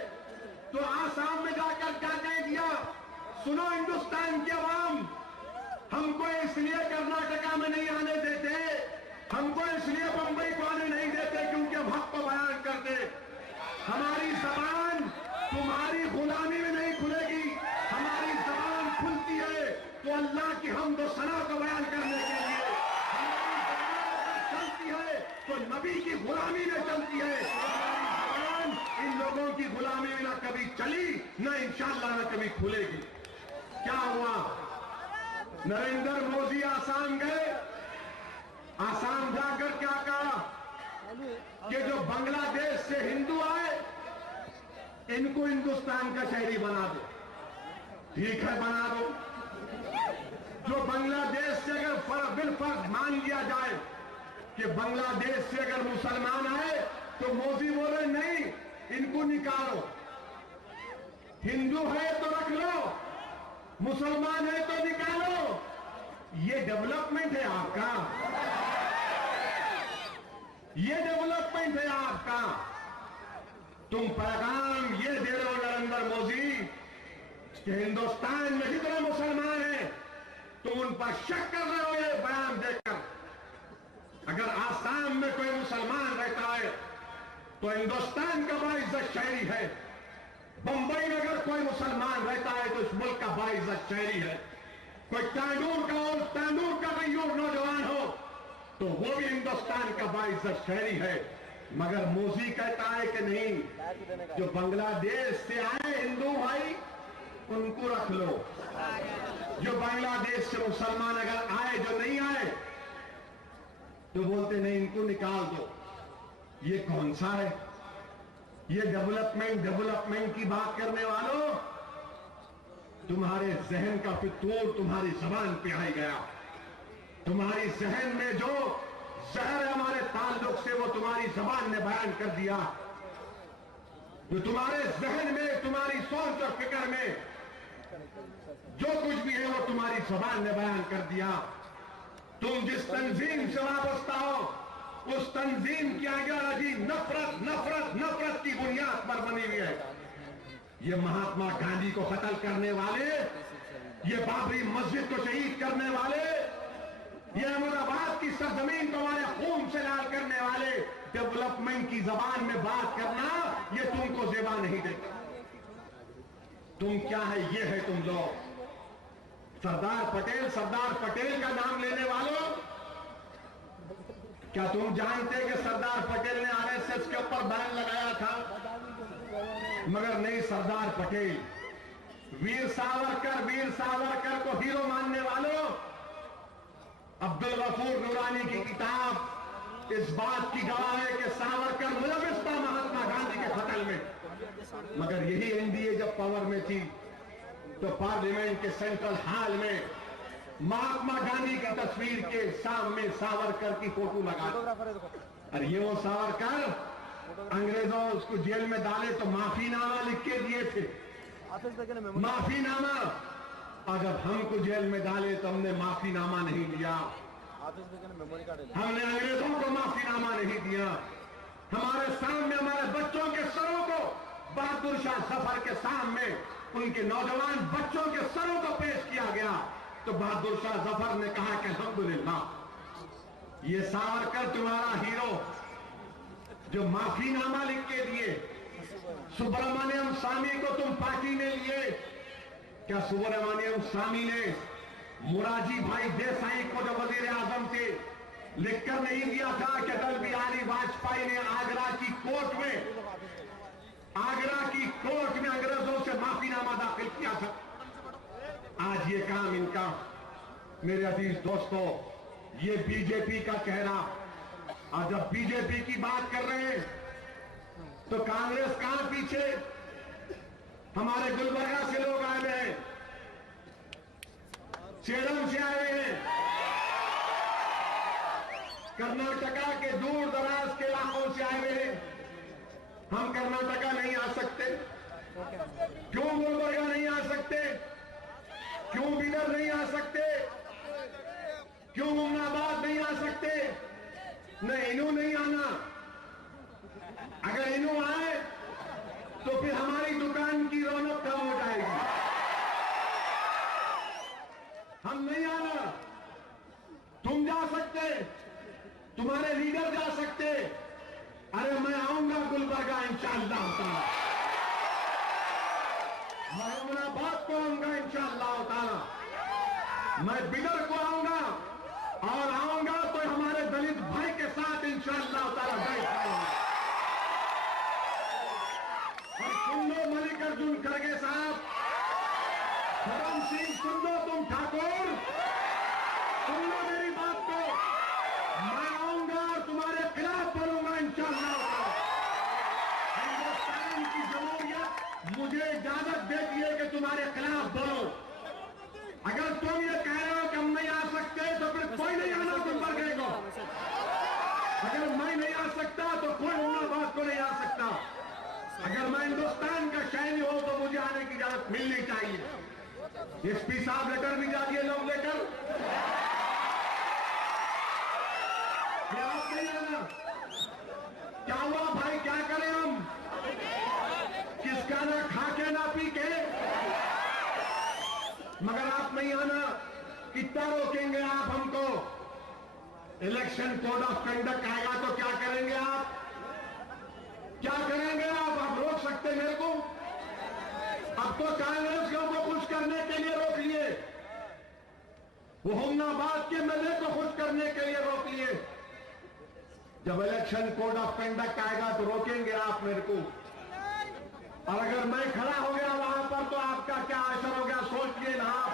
तो आसाम में जाकर क्या कह दिया? सुनो हिंदुस्तान की आवाम, हमको इसलिए कर्नाटका में नहीं आने देते, हमको इसलिए बंबई को आने नहीं देते क्योंकि हम हक को बयान करते। हमारी जबान तुम्हारी गुलामी में नहीं खुलेगी। हमारी जबान खुलती है तो अल्लाह की हमद व सना को बयान करने के लिए। हमारी जबान चलती है तो नबी की गुलामी में चलती है। हमारी जबान इन लोगों की गुलामी में ना कभी चली, ना इंशाअल्लाह ना कभी खुलेगी। क्या हुआ? नरेंद्र मोदी आसाम गए, आसाम जाकर क्या कहा कि जो बांग्लादेश से हिंदू आए इनको हिंदुस्तान का शहरी बना दो। ठीक है, बना दो। जो बांग्लादेश से अगर बिलफर्ज मान लिया जाए कि बांग्लादेश से अगर मुसलमान आए तो मोदी बोले नहीं, इनको निकालो। हिंदू है तो रख लो, मुसलमान है तो निकालो। ये डेवलपमेंट है आपका? ये डेवलपमेंट है आपका? तुम पैगाम ये दे रहे हो नरेंद्र मोदी कि हिंदुस्तान में जितने मुसलमान हैं तुम उन पर शक कर रहे हो ये बयान देकर। अगर आसाम में कोई मुसलमान रहता है तो हिंदुस्तान का बाइज्जत शहरी है। बंबई में अगर कोई मुसलमान रहता है तो इस मुल्क का बाइज्जत शहरी है। कोई तैमूर का गयूर नौजवान हो तो वो भी हिंदुस्तान का बाइज्जत शहरी है। मगर मोदी कहता है कि नहीं, जो बांग्लादेश से आए हिंदू भाई उनको रख लो। जो बांग्लादेश से मुसलमान अगर आए, जो नहीं आए तो बोलते नहीं, इनको निकाल दो। ये कौन सा है? ये डेवलपमेंट की बात करने वालों, तुम्हारे जहन का फितूर तुम्हारी जबान पे आ गया। तुम्हारी जहन में जो जहर है हमारे ताल्लुक से, वो तुम्हारी जबान ने बयान कर दिया। जो तुम्हारे जहन में, तुम्हारी सोच और फिक्र में जो कुछ भी है, वो तुम्हारी जबान ने बयान कर दिया। तुम जिस तंजीम से वाबस्ता हो, उस तंजीम की आइडियोलॉजी नफरत नफरत नफरत की बुनियाद पर बनी हुई है। ये महात्मा गांधी को कत्ल करने वाले, ये बाबरी मस्जिद को शहीद करने वाले, ये अहमदाबाद की सरजमीन को हमारे खून से लाल करने वाले, डेवलपमेंट की जबान में बात करना ये तुमको जेबा नहीं देता। तुम क्या है? ये है तुम लोग। सरदार पटेल का नाम लेने वालों, क्या तुम जानते कि सरदार पटेल ने आरएसएस के ऊपर बैन लगाया था? मगर नहीं, सरदार पटेल, वीर सावरकर को हीरो मानने वालों, अब्दुल गफूर नूरानी की किताब इस बात की गवाह है कि सावरकर मुलविस था महात्मा गांधी के कत्ल में। मगर यही एनडीए जब पावर में थी तो पार्लियामेंट के सेंट्रल हॉल में महात्मा गांधी की तस्वीर के सामने सावरकर की फोटो लगा। और ये वो सावरकर अंग्रेजों उसको जेल में डाले तो माफीनामा लिख के दिए थे, माफीनामा। और जब हमको जेल में डाले तो हमने माफीनामा नहीं दिया, हमने अंग्रेजों को माफीनामा नहीं दिया। हमारे सामने हमारे बच्चों के सरों को बहादुर शाह जफर के सामने उनके नौजवान बच्चों के सरों को पेश किया गया तो बहादुर शाह जफर ने कहा कि अल्हम्दुलिल्लाह। ये सावरकर तुम्हारा हीरो जो माफीनामा लिख के दिए। सुब्रमण्यम स्वामी को तुम पार्टी में लिए, क्या सुब्रमण्यम स्वामी ने मोरारजी भाई देसाई को जो वजीर आजम थे लिखकर नहीं दिया था कि अटल बिहारी वाजपेयी ने आगरा की कोर्ट में अंग्रेजों से माफीनामा दाखिल किया था? आज ये काम इनका। मेरे अजीज दोस्तों, ये बीजेपी का चेहरा। और जब बीजेपी की बात कर रहे हैं तो कांग्रेस कहां पीछे? हमारे गुलबर्गा से लोग आए हुए हैं, सेलम से आए हुए हैं, कर्नाटका के दूर दराज के इलाकों से आए हुए हैं। हम कर्नाटका नहीं आ सकते? क्यों गुलबर्गा नहीं आ सकते? क्यों बीदर नहीं आ सकते? क्यों उमनाबाद नहीं आ सकते? न इनू नहीं आना। अगर इनू आए तो फिर हमारी दुकान की रौनक कम हो जाएगी। हम नहीं आना। तुम जा सकते, तुम्हारे लीडर जा सकते। अरे मैं आऊंगा गुलबर्गा इंशाअल्लाह ताला, मैं उमनाबाद को आऊंगा इंशाअल्लाह ताला, मैं बिदर को आऊंगा और आऊंगा तो हमारे दलित भाई के साथ इंशाअल्लाह ताला बैठूंगा। और सुन लो मल्लिकार्जुन खड़गे साहब, धर्म सिंह, सुन लो तुम ठाकुर, सुन लो मेरी बात को। मैं आऊंगा और तुम्हारे खिलाफ बोलूंगा इंशाअल्लाह। हिंदुस्तान की जमहूरियत मुझे इजाजत देती है कि तुम्हारे खिलाफ बोलो। अगर तुम ये कह रहे हो कि हम नहीं आ सकते तो फिर कोई नहीं आना गुलबर्गा को। अगर मैं नहीं आ सकता तो कोई उमनाबाद को नहीं आ सकता। अगर मैं हिंदुस्तान का शहरी हो तो मुझे आने की इजाजत मिलनी चाहिए। एसपी साहब लेटर भी जाइए लोग लेकर, आप नहीं आना। क्या हुआ भाई, क्या करें हम? किसका ना खा के ना पी के, मगर आप नहीं आना। कितना रोकेंगे आप हमको? इलेक्शन कोड ऑफ कंडक्ट आएगा तो क्या करेंगे आप? क्या करेंगे आप रोक सकते मेरे को? अब तो कांग्रेस को खुश करने के लिए रोक लिए, वो हुमनाबाद के एमएलए को खुश करने के लिए रोक लिए। जब इलेक्शन कोड ऑफ कंडक्ट आएगा तो रोकेंगे आप मेरे को? और अगर मैं खड़ा हो गया वहां पर तो आपका क्या असर हो गया सोचिए ना आप।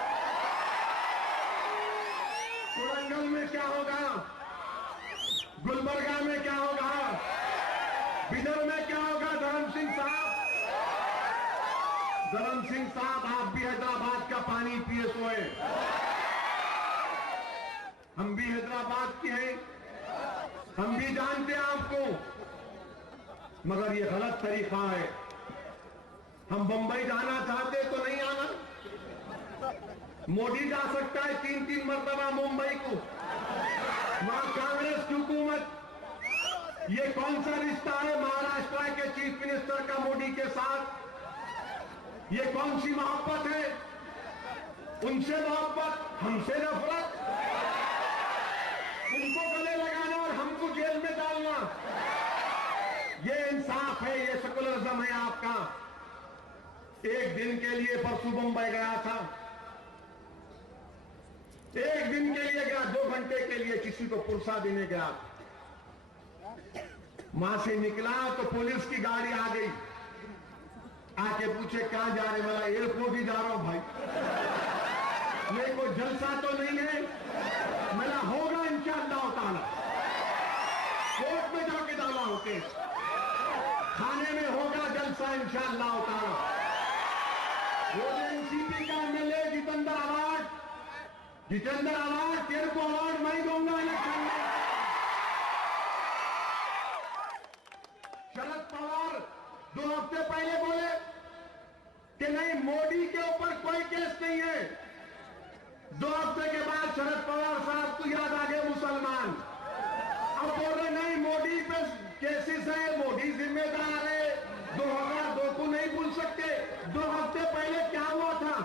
सुरंगल में क्या होगा, गुलबर्गा में क्या होगा, धर्म सिंह साहब, आप भी हैदराबाद का पानी पिए सोए, हम भी हैदराबाद के हैं, हम भी जानते हैं आपको, मगर ये गलत तरीका है। हम बंबई जाना चाहते तो नहीं आना, मोदी जा सकता है 3-3 मरतबा मुंबई को, वहां कांग्रेस की हुकूमत। ये कौन सा रिश्ता है महाराष्ट्र के चीफ मिनिस्टर का मोदी के साथ? ये कौन सी मोहब्बत है? उनसे मोहब्बत, हमसे नफरत, उनको गले लगाना और हमको जेल में डालना, ये इंसाफ है, ये सेकुलरिज्म है आपका। एक दिन के लिए परसों मुंबई गया था, एक दिन के लिए गया, 2 घंटे के लिए किसी को पुरसा देने गया, वहां से निकला तो पुलिस की गाड़ी आ गई, आके पूछे कहां जा रहे? वाला एयरपोर्ट ही जा रहा हूं भाई, मेरे को जलसा तो नहीं है, मेरा होगा इंशाअल्लाह ताला, कोर्ट में जाके डाला हूं केस, थाने में होगा जलसा इंशाअल्लाह ताला। वो जो एनसीपी का एमएलए जितेंद्र आवाज, तेरे को अवार्ड मैं दूंगा इलेक्शन में। शरद पवार 2 हफ्ते पहले बोले कि नहीं, मोदी के ऊपर कोई केस नहीं है। 2 हफ्ते के बाद शरद पवार साहब को याद आ गए मुसलमान, अब बोल रहे नहीं मोदी पे केसेस है, मोदी जिम्मेदार है, 2002 को नहीं भूल सकते। 2 हफ्ते पहले क्या हुआ था?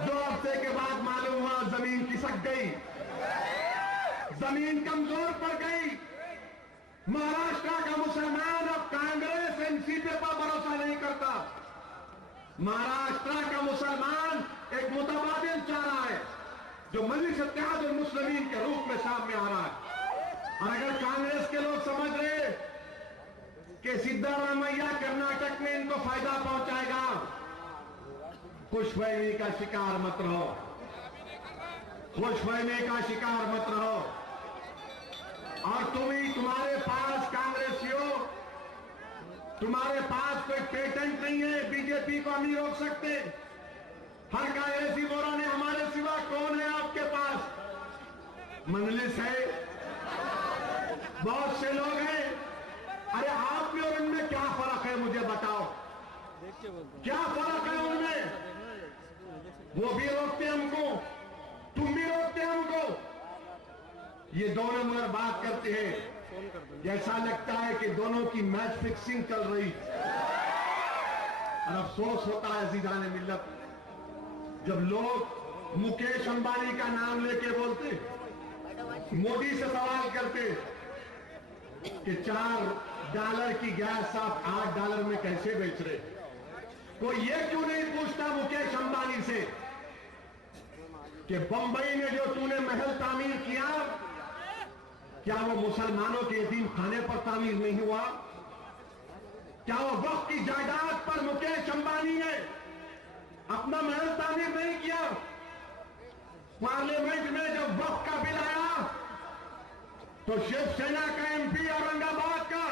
2 हफ्ते के बाद मालूम हुआ जमीन खिसक गई, जमीन कमजोर पड़ गई। महाराष्ट्र का मुसलमान अब कांग्रेस एनसीपी पर भरोसा नहीं करता। महाराष्ट्र का मुसलमान एक मुतबादिल चाह रहा है, जो मजलिस इत्तेहादुल मुस्लिमीन के रूप में सामने आ रहा है। और अगर कांग्रेस के लोग समझ रहे कि सिद्धारामैया कर्नाटक में इनको फायदा पहुंचाएगा, खुशफहमी का शिकार मत रहो, खुशफहमी का शिकार मत रहो। और तुम्हारे पास कांग्रेसियों, तुम्हारे पास कोई पेटेंट नहीं है, बीजेपी को हम नहीं रोक सकते। हर कांग्रेसी बोरा ने हमारे सिवा कौन है आपके पास? मजलिस है, बहुत से लोग हैं। अरे आप में और उनमें क्या फर्क है मुझे बताओ, क्या फर्क है उनमें? वो भी रोकते हमको, तुम भी रोकते हमको। ये दोनों मगर बात करते हैं, जैसा लगता है कि दोनों की मैच फिक्सिंग चल रही। और अफसोस होता है अज़ीज़ान मिल्लत, जब लोग मुकेश अंबानी का नाम लेके बोलते, मोदी से सवाल करते कि $4 की गैस आप $8 में कैसे बेच रहे? कोई ये क्यों नहीं पूछता मुकेश अंबानी से कि बंबई में जो तूने महल तामीर किया, क्या वो मुसलमानों के यतीम खाने पर तामीर नहीं हुआ? क्या वो वक्त की जायदाद पर मुकेश अंबानी ने अपना महल तामीर नहीं किया? पार्लियामेंट में जब वक्त का बिल आया तो शिवसेना का एमपी औरंगाबाद का,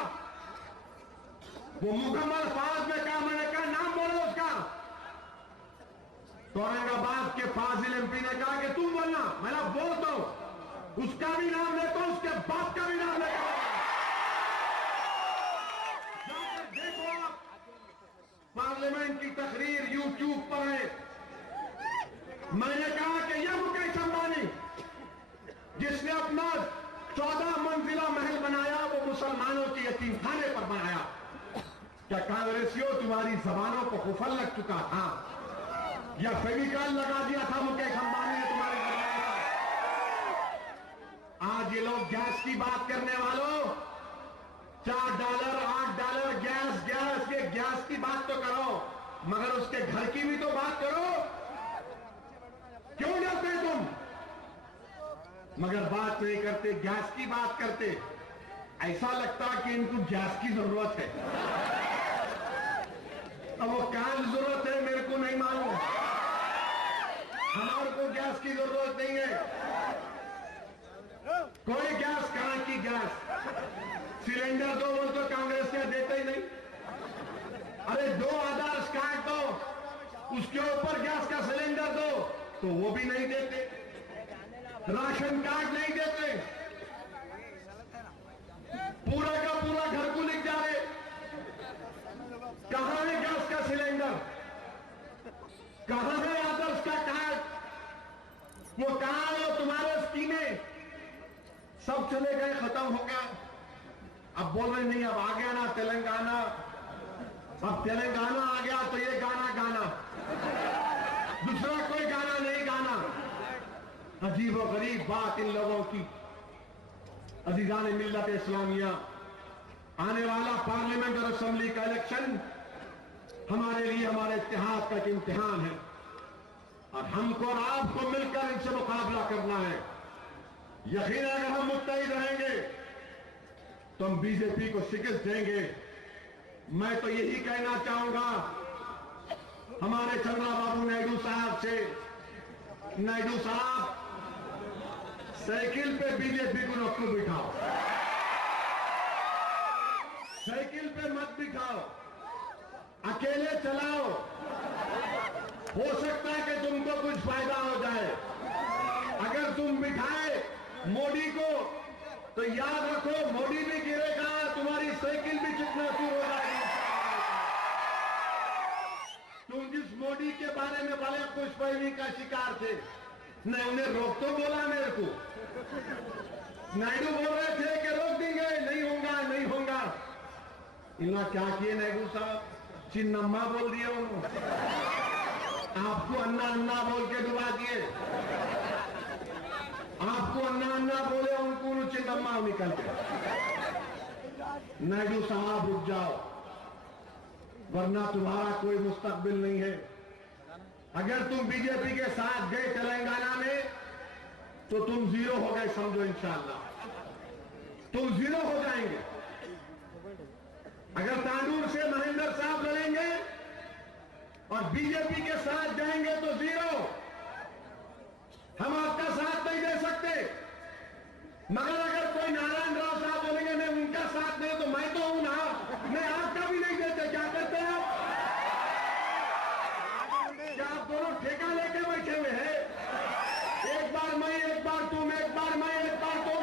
वो मुकम्मल फाज में कहा, मैंने कहा नाम बोलो उसका, तो औरंगाबाद के फाजिल एमपी ने कहा कि तुम बोलना, मैं बोलता हूं, उसका भी नाम लेता हूं, उसके बाप का भी नाम लेता हूं। देखो आप, पार्लियामेंट की तकरीर यूट्यूब पर है। मैंने कहा कि यह मुकेश अंबानी जिसने अपना 14 मंजिला महल बनाया, वो मुसलमानों के यतीम खाने पर बनाया। क्या कांग्रेसियों तुम्हारी जबानों को कुफल लग चुका था, या फेविकॉल लगा दिया था मुकेश अंबानी ने तुम्हारे जबानों पर? आज ये लोग गैस की बात करने वालों, $4 $8 गैस, ये गैस की बात तो करो, मगर उसके घर की भी तो बात करो। क्यों डरते तुम? मगर बात नहीं करते, गैस की बात करते। ऐसा लगता कि इनको गैस की जरूरत है। अब वो क्या जरूरत है मेरे को नहीं मालूम, हमारे को गैस की जरूरत नहीं है। कोई गैस, कहां की गैस? सिलेंडर दो बोल तो कांग्रेस ने देते ही नहीं। अरे 2000 उसके ऊपर गैस का सिलेंडर दो तो वो भी नहीं देते, राशन कार्ड नहीं देते, पूरा का पूरा घर को लिख जा रहे। कहां है गैस का सिलेंडर, कहां है आदर्श का कार्ड, वो कहां है तुम्हारे स्कीमें, सब चले गए, खत्म हो गया। अब बोल रहे नहीं, अब आ गया ना तेलंगाना, अब तेलंगाना आ गया तो ये गाना गाना, दूसरा कोई गाना नहीं गाना। अजीब और गरीब बात इन लोगों की। अजीजान मिल्लत इस्लामिया, आने वाला पार्लियामेंट और असेंबली का इलेक्शन हमारे लिए, हमारे इत्तेहाद का एक इम्तिहान है और हमको और आपको मिलकर इनसे मुकाबला करना है। यकीन है अगर हम मुत्तहिद रहेंगे तो हम बीजेपी को शिकस्त देंगे। मैं तो यही कहना चाहूंगा हमारे चंद्रबाबू नायडू साहब से, नायडू साहब साइकिल पे बीजेपी को रखो, बिठाओ, साइकिल पे मत बिठाओ, अकेले चलाओ, हो सकता है कि तुमको कुछ फायदा हो जाए। अगर तुम बिठाए मोदी को तो याद रखो मोदी भी गिरेगा, तुम्हारी साइकिल भी चिकना चूर हो जाएगी। तुम जिस मोदी के बारे में भले पुष्पैवी का शिकार थे, नहीं उन्हें रोक तो बोला मेरे को, नायडू बोल रहे थे कि रोक देंगे, नहीं होगा नहीं होगा। इन्होंने क्या किए नायडू साहब, चिन्नम्मा बोल दिया उन्होंने, आपको अन्ना अन्ना बोल के डुबा दिए, आपको अन्ना अन्ना बोले उनको चिन्नम्मा निकल के। नायडू साहब रुक जाओ, वरना तुम्हारा कोई मुस्तकबिल नहीं है। अगर तुम बीजेपी के साथ गए तेलंगाना में तो तुम जीरो हो गए, समझो इंशाअल्लाह तुम जीरो हो जाएंगे। अगर तांडूर से महेंद्र साहब लड़ेंगे और बीजेपी के साथ जाएंगे तो जीरो, हम आपका साथ नहीं दे सकते। मगर अगर कोई नारायण राव साहब बोलेंगे मैं उनका साथ नहीं, तो मैं तो हूं ना, मैं आपका भी नहीं देते। क्या करते हैं आप? क्या आप दोनों ठेका लेके बैठे हुए हैं? एक बार मैं, एक बार तुम, एक बार मैं, एक बार तुम।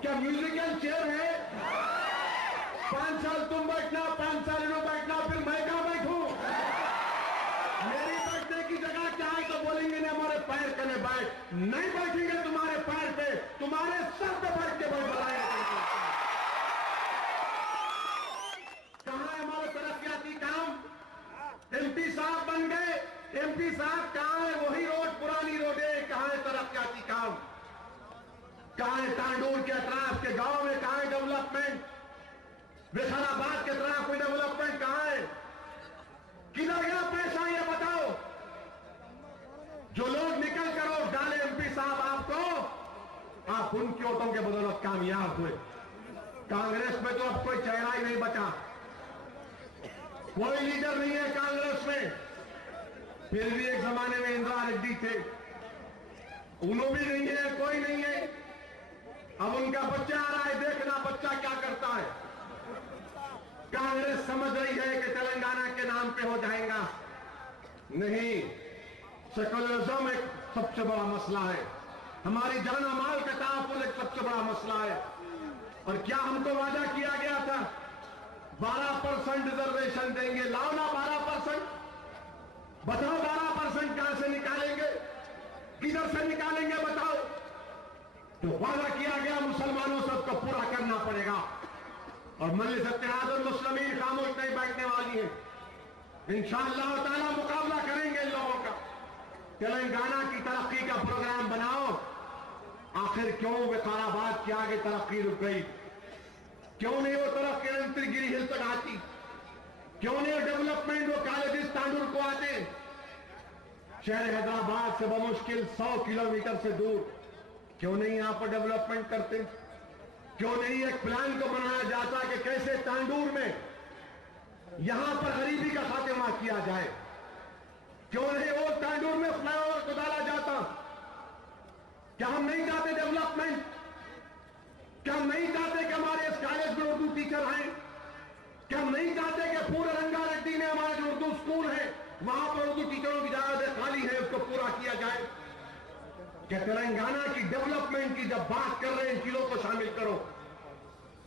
क्या म्यूजिकल चेयर है? 5 साल तुम बैठना, 5 साल इन्हों बैठना, फिर मैं कहां बैठूं? मेरी बैठने की जगह क्या है? तो बोलेंगे ना हमारे पैर कने बैठ, नहीं बैठेंगे तुम्हारे पैर पे, तुम्हारे सर पे बैठ के बैठ बनाएंगे। कहां है हमारे तरक्याती काम? एमपी साहब बन गए, एमपी साहब कहां है? वही रोड, पुरानी रोडे, कहां है तरक्याती काम? कहां है तांडूर के अतराफ के गांव में, कहां है डेवलपमेंट? विशालाबाद के तरफ कोई डेवलपमेंट कहां है? किधर गया पैसा, ये बताओ। जो लोग निकल कर वोट डाले एमपी साहब आपको, आप उनके वोटों के बदौलत कामयाब हुए। कांग्रेस में तो अब कोई चेहरा ही नहीं बचा, कोई लीडर नहीं है कांग्रेस में। फिर भी एक जमाने में इंदिरा रेड्डी थे, उन्होंने भी नहीं है, कोई नहीं है। अब उनका बच्चा आ रहा है, देखना बच्चा क्या करता है। कांग्रेस समझ रही है कि तेलंगाना के नाम पे हो जाएगा, नहीं। सेकुलरिज्म एक सबसे बड़ा मसला है, हमारी जान माल का तहफ़्फ़ुज़ एक सबसे बड़ा मसला है। और क्या हमको वादा किया गया था 12% रिजर्वेशन देंगे, लाओ ना 12%, बताओ 12% कहां से निकालेंगे, किधर से निकालेंगे बताओ। तो वादा किया गया मुसलमानों से उसको पूरा करना पड़ेगा। और मजलिस इत्तेहाद और मुस्लिमीन खामोश नहीं बैठने वाली है। इंशाअल्लाह ताला मुकाबला करेंगे इन लोगों का। तेलंगाना की तरक्की का प्रोग्राम बनाओ। आखिर क्यों विकाराबाद के आगे तरक्की रुक गई? क्यों नहीं वो तरक्की निरंतरगिरी हिल तक आती? क्यों नहीं डेवलपमेंट वो कॉलेजेस तांडूर को आते? शहर हैदराबाद से बमुश्किल 100 किलोमीटर से दूर क्यों नहीं यहां पर डेवलपमेंट करते? क्यों नहीं एक प्लान को बनाया जाता कि कैसे तांडूर में यहां पर गरीबी का खात्मा किया जाए? क्यों नहीं वो तांडूर में फ्लाईओवर को डाला जाता? क्या हम नहीं चाहते डेवलपमेंट? क्या हम नहीं चाहते कि हमारे इस कॉलेज में उर्दू टीचर आए? क्या हम नहीं चाहते कि पूरे रंगारेड्डी में हमारे जो उर्दू स्कूल है वहां पर उर्दू टीचरों की जगह खाली है, उसको पूरा किया जाए। कि तेलंगाना की डेवलपमेंट की जब बात कर रहे हैं, इन चीजों को शामिल करो।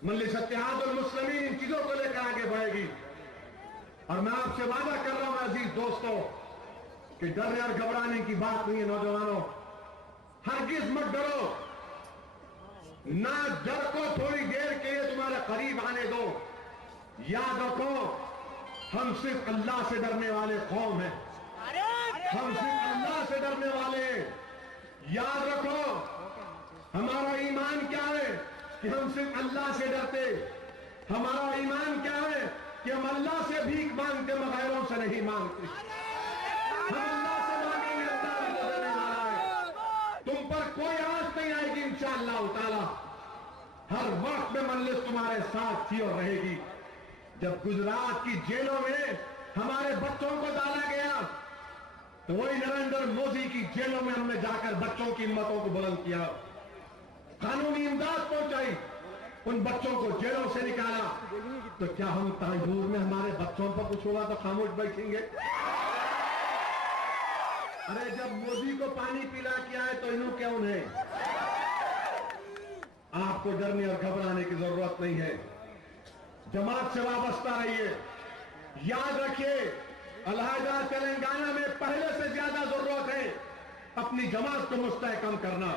मजलिस इत्तेहाद और मुस्लिमीन इन चीजों को लेकर आगे बढ़ेगी। और मैं आपसे वादा कर रहा हूं अजीज दोस्तों कि डरने और घबराने की बात नहीं है। नौजवानों, हरगिज मत डरो, ना डर को थोड़ी देर के लिए तुम्हारे करीब आने दो। याद रखो, हम सिर्फ अल्लाह से डरने वाले कौम हैं। हम सिर्फ अल्लाह से डरने वाले हैं। याद रखो, हमारा ईमान क्या है कि हम सिर्फ अल्लाह से डरते। हमारा ईमान क्या है कि हम अल्लाह से भीख मांगते, मगैरों से नहीं मांगते। हम अल्लाह से मांगेंगे, अल्लाह हमको देने वाला है। तुम पर कोई आंच नहीं आएगी इंशाअल्लाह ताला। हर वक्त में मजलिस तुम्हारे साथ थी और रहेगी। जब गुजरात की जेलों में हमारे बच्चों को डाला गया, तो वही नरेंद्र मोदी की जेलों में हमने जाकर बच्चों की हिम्मतों को बुलंद किया, कानूनी इमदाद पहुंचाई, उन बच्चों को जेलों से निकाला। तो क्या हम तांजूर में हमारे बच्चों पर कुछ होगा तो खामोश बैठेंगे? अरे जब मोदी को पानी पिला किया है तो इन्हों क्यों नहीं? आपको डरने और घबराने की जरूरत नहीं है। जमात से वाबस्ता रहिए। याद रखिए, अलहदा तेलंगाना में पहले से ज्यादा जरूरत है अपनी जमात को मुस्तहकम करना,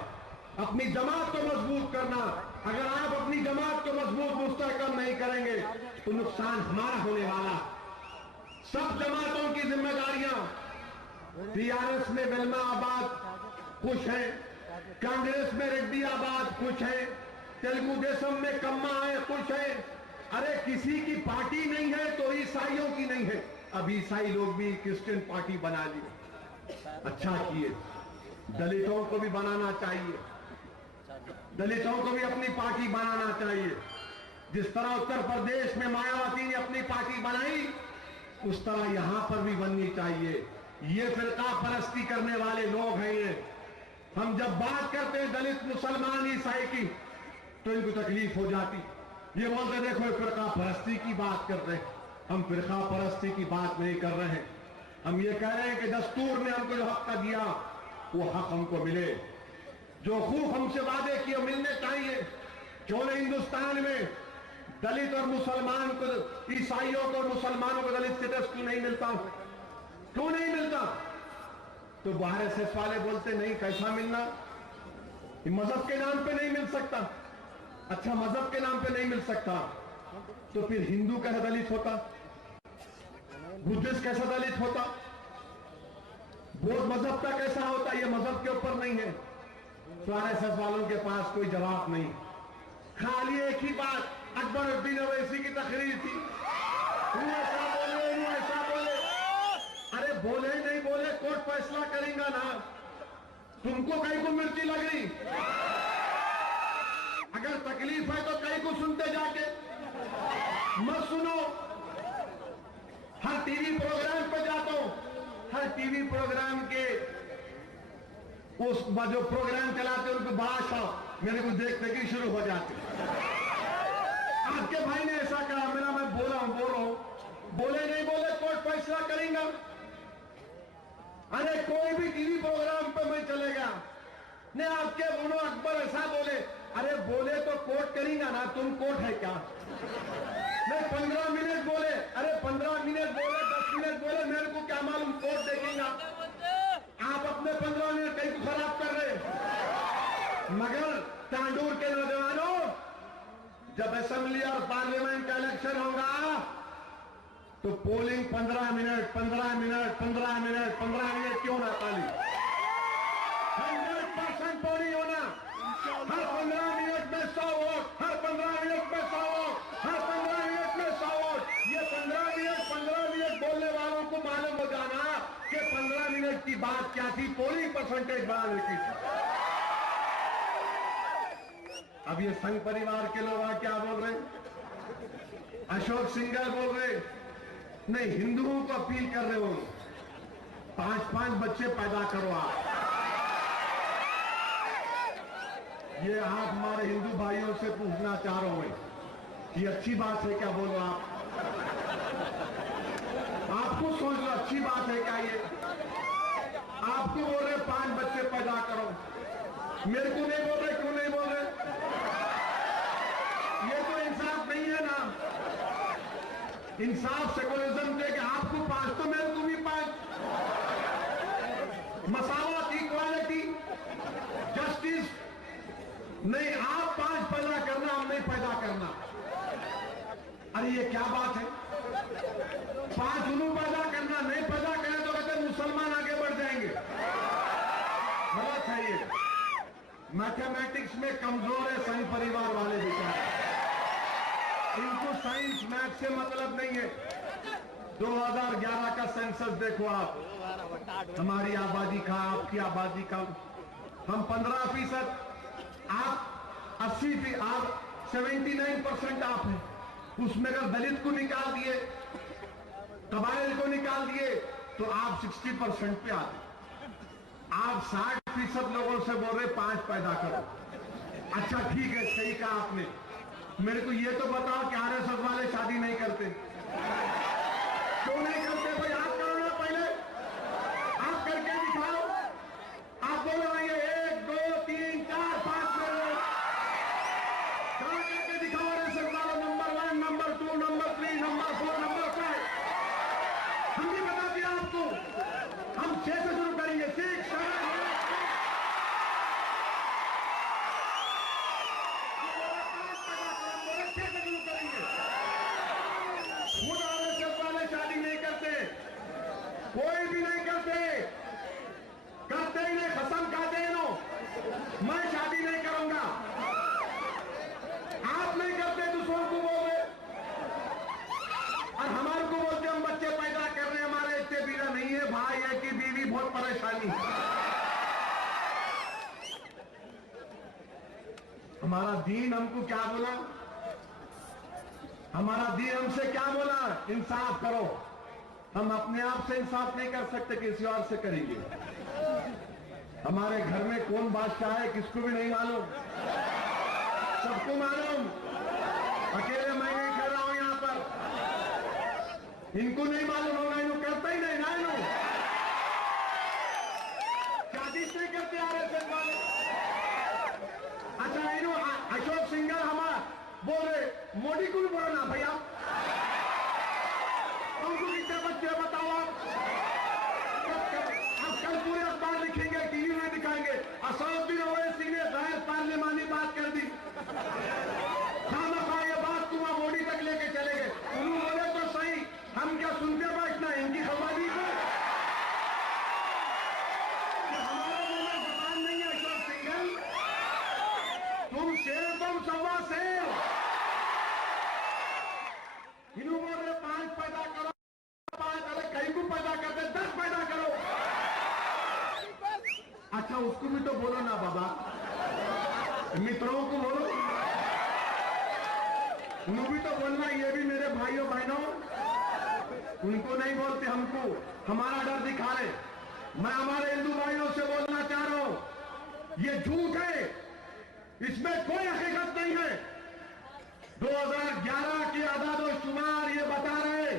अपनी जमात को मजबूत करना। अगर आप अपनी जमात को मजबूत मुस्तहकम नहीं करेंगे तो नुकसान हमारा होने वाला। सब जमातों की जिम्मेदारियां, टीआरएस में वेलमा आबाद खुश है, कांग्रेस में रेड्डी आबाद खुश है, तेलुगु देशम में कम्मा है खुश है। अरे किसी की पार्टी नहीं है तो ईसाइयों की नहीं है। अब ईसाई लोग भी क्रिश्चियन पार्टी बना ली, अच्छा किए। दलितों को भी बनाना चाहिए, दलितों को भी अपनी पार्टी बनाना चाहिए। जिस तरह उत्तर प्रदेश में मायावती ने अपनी पार्टी बनाई, उस तरह यहां पर भी बननी चाहिए। ये फिरका परस्ती करने वाले लोग हैं ये। हम जब बात करते हैं दलित, मुसलमान, ईसाई की, तो इनको तकलीफ हो जाती। ये बोलते देखो फिरका परस्ती की बात कर रहे हैं। हम फिरका परस्ती की बात नहीं कर रहे हैं। हम ये कह रहे हैं कि दस्तूर ने हमको जो हक दिया वो हक हमको मिले। जो खूब हमसे वादे किए मिलने चाहिए। क्यों नहीं हिंदुस्तान में दलित और मुसलमान को, ईसाइयों को और मुसलमानों को दलित स्टेटस क्यों नहीं मिलता? क्यों नहीं मिलता? तो आरएसएस वाले बोलते नहीं, कैसा मिलना? मजहब के नाम पे नहीं मिल सकता। अच्छा, मजहब के नाम पे नहीं मिल सकता तो फिर हिंदू कैसा दलित होता? बुद्धिस्ट कैसा दलित होता? बौद्ध मजहब का कैसा होता? ये मजहब के ऊपर नहीं है। तो आरएसएस वालों के पास कोई जवाब नहीं। खाली एक ही बात, अकबरुद्दीन अवैसी की तकरीर थी, ऐसा बोले, ऐसा बोले। अरे बोले नहीं बोले, कोर्ट फैसला करेगा ना। तुमको कहीं को मिर्ची लग रही? अगर तकलीफ है तो कहीं को सुनते जाके मत सुनो। हर टीवी प्रोग्राम पे जाता हूं, हर टीवी प्रोग्राम के उस जो प्रोग्राम चलाते उनको बड़ा शौक, मेरे को देखते कि शुरू हो जाते। आपके भाई ने ऐसा कहा, मेरा मैं बोल रहा हूं, बोले नहीं बोले कोर्ट फैसला करेंगे। अरे कोई भी टीवी प्रोग्राम पे मैं चलेगा नहीं, आपके बोलो अकबर ऐसा बोले। अरे बोले तो कोर्ट करेंगे ना, तुम कोर्ट है क्या? नहीं 15 मिनट बोले, अरे 15 मिनट बोले, 10 मिनट बोले, मेरे को क्या मालूम कोर्ट देखेगा। आप अपने 15 मिनट कहीं को खराब कर रहे। मगर तांडूर के नौजवानों, जब असेंबली और पार्लियामेंट का इलेक्शन होगा तो polling 15 minute 15 minute 15 minute 15 minute क्यों ना खाली 100% पोलिंग होना। हर 15 मिनट में 100 वोट, हर 15 मिनट में 100 वोट, हर 15 मिनट में 100 वोट। ये 15 मिनट बोलने वालों को मालूम हो जाना कि 15 मिनट की बात क्या थी, पोलिंग परसेंटेज बढ़ाने की थी। अब ये संघ परिवार के लोग क्या बोल रहे? अशोक सिंघल बोल रहे नहीं, हिंदुओं को अपील कर रहे हो, 5-5 बच्चे पैदा करो आप। ये आप हमारे हिंदू भाइयों से पूछना चाह रहा हूं, ये अच्छी बात है क्या? बोलो आप आपको सोच लो अच्छी बात है क्या ये? आपको बोल रहे 5 बच्चे पैदा करो, मेरे को नहीं बोल रहे, क्यों नहीं बोल रहे? ये तो इंसाफ नहीं है ना। इंसाफ सेकुलरिज्म थे कि आपको 5 तो मेरे को भी 5। मसावत, इक्वालिटी, जस्टिस नहीं, आप 5 पैदा करना, हम नहीं पैदा करना। अरे ये क्या बात है? 5 उन्हों पैदा करना, नहीं पैदा करें तो कहते मुसलमान आगे बढ़ जाएंगे। गलत है ये। मैथमेटिक्स में कमजोर है संघ परिवार वाले बेचारे, इनको साइंस मैथ से मतलब नहीं है। 2011 का सेंसस देखो आप, हमारी आबादी का, आपकी आबादी का, हम 15%, आप 80%, आप 79% आप हैं। उसमें अगर दलित को निकाल दिए, कबाइल को निकाल दिए, तो आप 60% पे आते। आप 60% लोगों से बोल रहे 5 पैदा करो। अच्छा ठीक है, सही कहा आपने। मेरे को ये तो बताओ कि आरएसएस वाले शादी नहीं करते, क्यों नहीं करते भाई? आप करो ना पहले, आप करके दिखाओ। आप बोलो ना ये 1 2 3 4 5 कहां करके दिखाओ? आरएसएस वाला number 1, number 2, number 3, number 4, number 5। हम नहीं बताते आपको, हम 6 से शुरू करेंगे। 6 7 कोई भी नहीं करते, करते ही नहीं, कसम खाते हैं नो, मैं शादी नहीं करूंगा। आप नहीं करते, दूसरों को बोल रहे, और हमारे को बोलते हम बच्चे पैदा कर रहे हैं, हमारे इतने बीरा नहीं है भाई, है कि बीवी बहुत परेशानी। हमारा दीन हमको क्या बोला? हमारा दीन हमसे क्या बोला? इंसाफ करो। हम अपने आप से इंसाफ नहीं कर सकते, किसी और से करेंगे। हमारे घर में कौन बादशाह है किसको भी नहीं मालूम, सबको मालूम। अकेले मैं नहीं कर रहा हूं यहां पर, इनको नहीं मालूम होगा, इनको करता ही नहीं ना। इनको शादी नहीं करते आरएसएस वाले। अच्छा इन्हों अशोक सिंघल हमारा बोल रहे, मोदी को भी बोलो ना भैया, उनको कितने बच्चे बताओ आप? कल पूरे अखबार लिखेंगे, टीवी में दिखाएंगे, असदुद्दीन ओवैसी ने गैर पार्लिमानी बात कर दी। खामखा ये बात तुम मोदी तक लेके चले गए। उन्होंने बोले तो सही, हम क्या सुनते बैठना इनकी खबरदारी को? हमारा बोलना जबान नहीं है अशोक सिंघल, तुम शेर, तुम सवा शेर। इन्होंने बोल रहे 5 पैदा करो, 5 अलग कहीं को पैदा करते, 10 पैदा करो। अच्छा उसको भी तो बोलो ना बाबा, मित्रों को बोलो, उनको भी तो बोलना, ये भी मेरे भाइयों बहनों। उनको नहीं बोलते, हमको हमारा डर दिखा रहे। मैं हमारे हिंदू भाइयों से बोलना चाह रहा हूं, ये झूठ है, इसमें कोई हकीकत नहीं है। 2011 की आदाद-ओ-शुमार ये बता रहे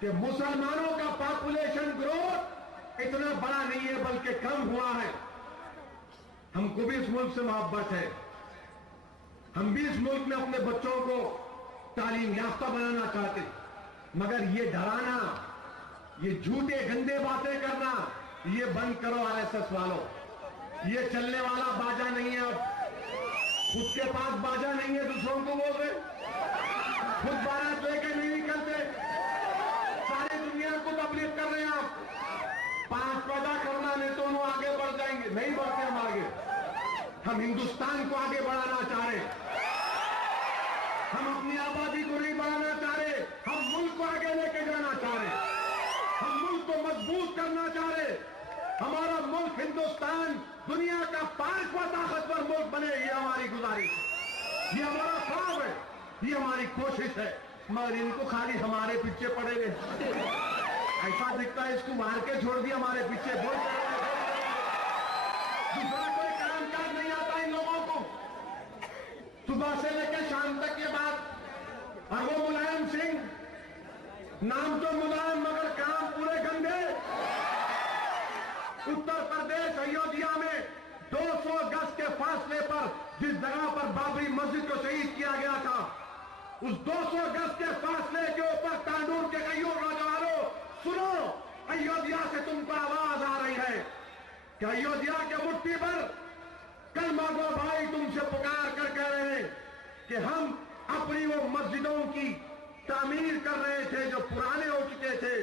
कि मुसलमानों का पॉपुलेशन ग्रोथ इतना बड़ा नहीं है, बल्कि कम हुआ है। हमको भी इस मुल्क से मोहब्बत है, हम भी इस मुल्क में अपने बच्चों को तालीम याफ्ता बनाना चाहते, मगर ये डराना, ये झूठे गंदे बातें करना, ये बंद करो आरएसएस वालों। ये चलने वाला बाजा नहीं है, अब खुद के पास बाजा नहीं है, दूसरों को बोल रहे, खुद बारात लेकर नहीं निकलते, सारी दुनिया को तबलीग कर रहे हैं आप। 5 पैदा करना, नहीं तो वो आगे बढ़ जाएंगे। नहीं बढ़ते हम आगे, हम हिंदुस्तान को आगे बढ़ाना चाह रहे, हम अपनी आबादी को नहीं बढ़ाना चाह रहे, हम मुल्क को आगे लेके जाना चाह रहे, हम मुल्क को मजबूत करना चाह रहे। हमारा मुल्क हिंदुस्तान दुनिया का 5वां ताकतवर मुल्क बने, ये हमारी गुजारिश है, ये हमारा ख्वाब है, ये हमारी कोशिश है। मगर इनको खाली हमारे पीछे पड़े हुए, ऐसा दिखता है इसको मार के छोड़ दिया, हमारे पीछे बहुत दूसरा कोई काम काज नहीं आता इन लोगों को। सुबह से लेकर शाम तक ये बात, और वो मुलायम सिंह, नाम तो मुलायम मगर फासले पर जिस जगह पर बाबरी मस्जिद को शहीद किया गया था, उस 200 गज के फासले के ऊपर तांडूर के कईयों नौजवानों, सुनो, अयोध्या से तुमको आवाज आ रही है कि अयोध्या के मुट्ठी पर कलमा गो भाई तुमसे पुकार कर कह रहे हैं कि हम अपनी वो मस्जिदों की तामीर कर रहे थे जो पुराने हो चुके थे,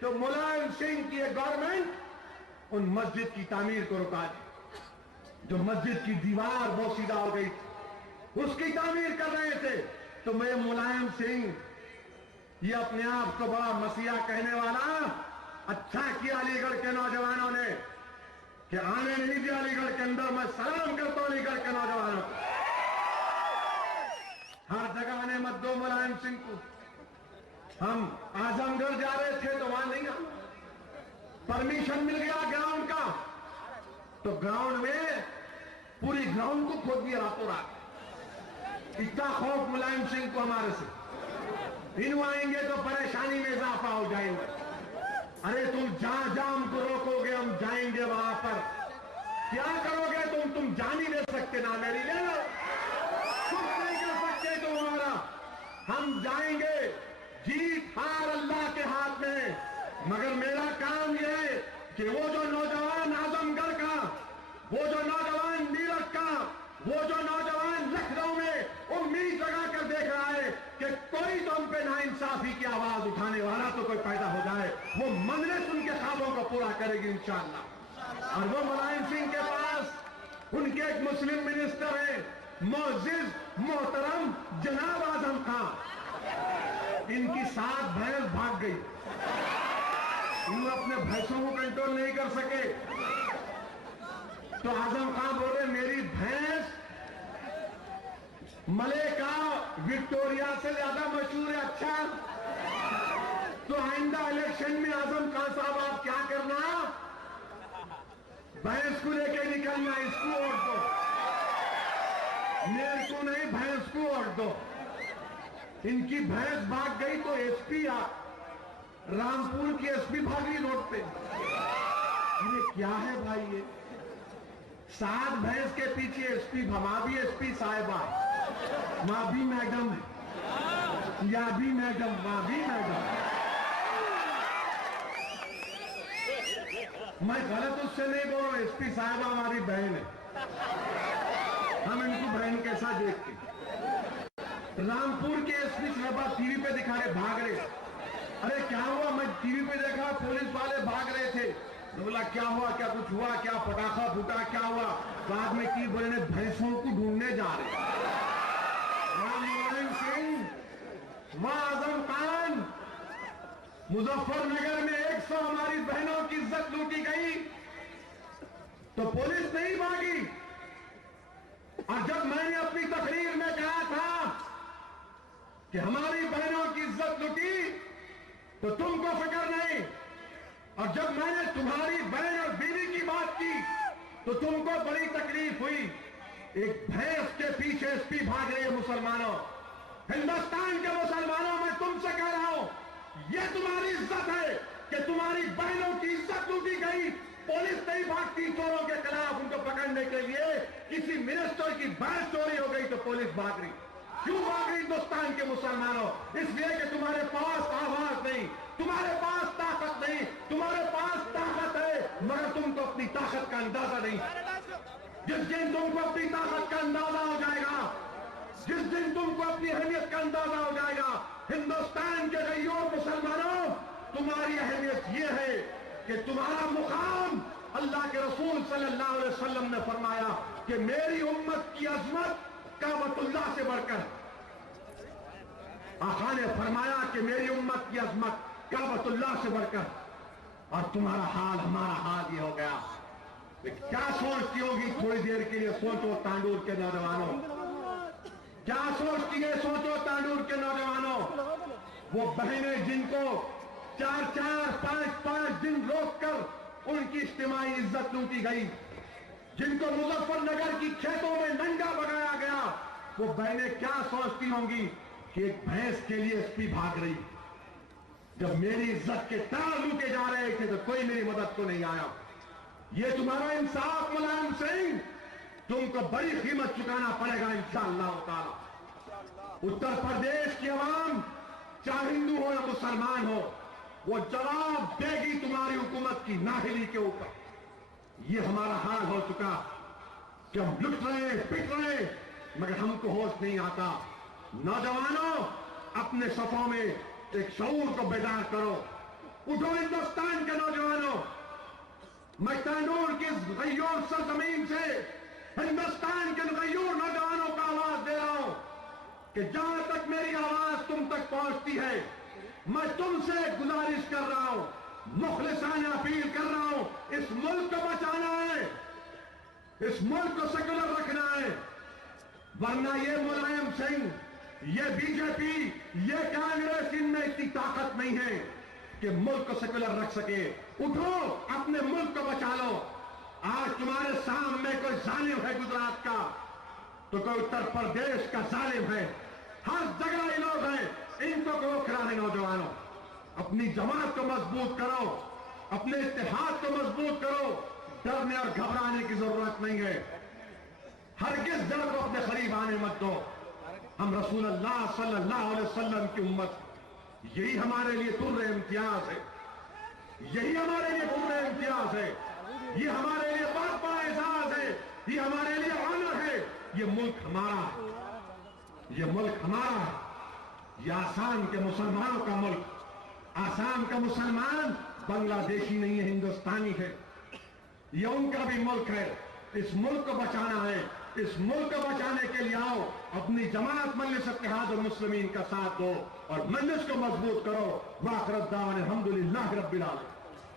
तो मुलायम सिंह की गवर्नमेंट उन मस्जिद की तामीर को रुका दी। जो मस्जिद की दीवार बहुत सीधा हो गई थी, उसकी तामीर कर रहे थे। तो मैं मुलायम सिंह, ये अपने आप को बड़ा मसीहा कहने वाला, अच्छा किया अलीगढ़ के नौजवानों ने कि आने नहीं दिया अलीगढ़ के अंदर। मैं सलाम करता हूं अलीगढ़ के नौजवानों को, हर जगह आने मत दो मुलायम सिंह को। हम आजमगढ़ जा रहे थे तो वहां नहीं आए, परमिशन मिल गया ग्राउंड का, तो ग्राउंड में पूरी ग्राउंड को खोद दिया रातों रात। इतना खौफ मुलायम सिंह को हमारे से, इन आएंगे तो परेशानी में इजाफा हो जाएगा। अरे तुम जहां जहां हमको रोकोगे हम जाएंगे वहां पर। क्या करोगे तुम जान ही नहीं सकते ना, मेरी ले लो, कुछ नहीं कर सकते तुम हमारा। हम जाएंगे, जीत हार अल्लाह के हाथ में, मगर मेरा काम यह है कि वो जो नौजवान आजमगढ़ का, वो जो नौजवान नीरज का, वो जो नौजवान लखनऊ में उम्मीद लगा कर देख रहा है कि कोई तो हम पे नाइंसाफी की आवाज उठाने वाला तो कोई पैदा हो जाए, वो मजलिस उनके ख्वाबों को पूरा करेगी इंशाअल्लाह। और वो मुलायम सिंह के पास उनके एक मुस्लिम मिनिस्टर है, मोअज़्ज़िज़ मोहतरम जनाब आजम खान। इनकी 7 भैंस भाग गई, इन अपने भैंसों को कंट्रोल नहीं कर सके, तो आजम खान बोले मेरी भैंस मलेका विक्टोरिया से ज्यादा मशहूर है। अच्छा, तो आइंदा इलेक्शन में आजम खान साहब आप क्या करना, भैंस को लेके निकलना, इसको वोट दो, मेरे को नहीं, भैंस को वोट दो। इनकी भैंस भाग गई तो एसपी रामपुर की एसपी भागी रोड पे। ये क्या है भाई, ये 7 भैंस के पीछे एसपी, मां भी एसपी साहिबा, मां भी मैडम है, या भी मैडम, मां भी मैडम। मैं गलत उससे नहीं बोल रहा, एसपी साहिबा हमारी बहन है, हम इनको बहन कैसा देखते। रामपुर के एसपी साहबा टीवी पे दिखा रहे, भाग रहे। अरे क्या हुआ, मैं टीवी पे देखा पुलिस वाले भाग रहे थे, तो बोला क्या हुआ, क्या कुछ हुआ, क्या पटाखा फूटा, क्या हुआ, बाद में की बोले ने भैंसों को ढूंढने जा रहे। मुलायम सिंह, मां आजम खान, मुजफ्फरनगर में 100 हमारी बहनों की इज्जत लूटी गई तो पुलिस नहीं भागी। और जब मैंने अपनी तकरीर में कहा था कि हमारी बहनों की इज्जत लुटी तो तुमको फिक्र नहीं, और जब मैंने तुम्हारी बहन और बीवी की बात की तो तुमको बड़ी तकलीफ हुई। एक भैंस के पीछे एसपी भाग रहे हैं मुसलमानों, हिंदुस्तान के मुसलमानों, मैं तुमसे कह रहा हूं, यह तुम्हारी इज्जत है कि तुम्हारी बहनों की इज्जत लूटी गई। पुलिस नहीं भागती चोरों के खिलाफ, उनको पकड़ने के लिए। किसी मिनिस्टर की भैंस चोरी हो गई तो पुलिस भाग रही। क्यों भाग रही हिंदुस्तान के मुसलमानों? इसलिए कि तुम्हारे पास आवाज नहीं, तुम्हारे पास ताकत नहीं। तुम्हारे पास ताकत है मगर तुमको अपनी ताकत का अंदाजा नहीं। जिस दिन तुमको अपनी ताकत का अंदाजा हो जाएगा, जिस दिन तुमको अपनी अहमियत का अंदाजा हो जाएगा, हिंदुस्तान के गरीबों मुसलमानों, तुम्हारी अहमियत यह है कि तुम्हारा मुकाम, अल्लाह के रसूल सल्लल्लाहु अलैहि वसल्लम ने फरमाया कि मेरी उम्मत की अजमत काबतुल्लाह से बढ़कर, आका ने फरमाया कि मेरी उम्मत की अजमत काबतुल्लाह से बढ़कर, और तुम्हारा हाल हमारा हाल ये हो गया। क्या सोचती होगी, थोड़ी देर के लिए सोचो तांडूर के नौजवानों, क्या सोचती है, सोचो तांडूर के नौजवानों। वो बहनें जिनको 4-4, 5-5 दिन रोककर उनकी इज्तिमाई इज्जत लूटी गई, जिनको मुजफ्फरनगर की खेतों में नंगा भगाया गया, वो बहनें क्या सोचती होंगी कि एक भैंस के लिए एसपी भाग रही। जब मेरी इज्जत के तार लूटे जा रहे थे तो कोई मेरी मदद को नहीं आया। ये तुम्हारा इंसाफ मुलायम सिंह, तुमको बड़ी कीमत चुकाना पड़ेगा इंशाअल्लाह ताला। उत्तर प्रदेश की आवाम चाहे हिंदू हो या मुसलमान हो, वो जवाब देगी तुम्हारी हुकूमत की नाहिली के ऊपर। ये हमारा हाल हो चुका कि हम लुट रहे पिट रहे मगर हमको होश नहीं आता। नौजवानों, अपने सफों में एक शऊर को बेदार करो। उठो हिंदुस्तान के नौजवानों, मैं तैनूर की गय्यूर सरजमीन से हिंदुस्तान के गय्यूर नौजवानों को आवाज दे रहा हूं कि जहां तक मेरी आवाज तुम तक पहुंचती है, मैं तुमसे गुजारिश कर रहा हूं, मुखलिसाना अपील कर रहा हूं, इस मुल्क को बचाना है, इस मुल्क को सेकुलर रखना है। वरना ये मुलायम सिंह, ये बीजेपी, ये कांग्रेस, इनमें इतनी ताकत नहीं है कि मुल्क को सेकुलर रख सके। उठो, अपने मुल्क को बचा लो। आज तुम्हारे सामने कोई जालिम है गुजरात का, तो कोई उत्तर प्रदेश का जालिम है। हर जगह ये लोग हैं, इनको को खिलाने। नौजवानों, अपनी जमात को मजबूत करो, अपने इत्तेहाद को मजबूत करो। डरने और घबराने की जरूरत नहीं है। हरगिज़ डर को अपने करीब आने मत दो। हम रसूलुल्लाह सल्लल्लाहु अलैहि वसल्लम की उम्मत, यही हमारे लिए तुर्रे इम्तियाज है, यही हमारे लिए तुर्रे इम्तियाज है, ये हमारे लिए बहुत बड़ा एजाज है, ये हमारे लिए ऑनर है। ये मुल्क हमारा है, ये मुल्क हमारा है। ये आसाम के मुसलमानों का मुल्क। आसाम का मुसलमान बांग्लादेशी नहीं है, हिंदुस्तानी है। ये उनका भी मुल्क है। इस मुल्क को बचाना है। इस मुल्क को बचाने के लिए आओ, अपनी जमात मजलिस इत्तेहाद और मुस्लिमीन का साथ दो और मजलिस को मजबूत करो। वाखिर दावाना अल्हम्दुलिल्लाह रब्बिल आलमीन।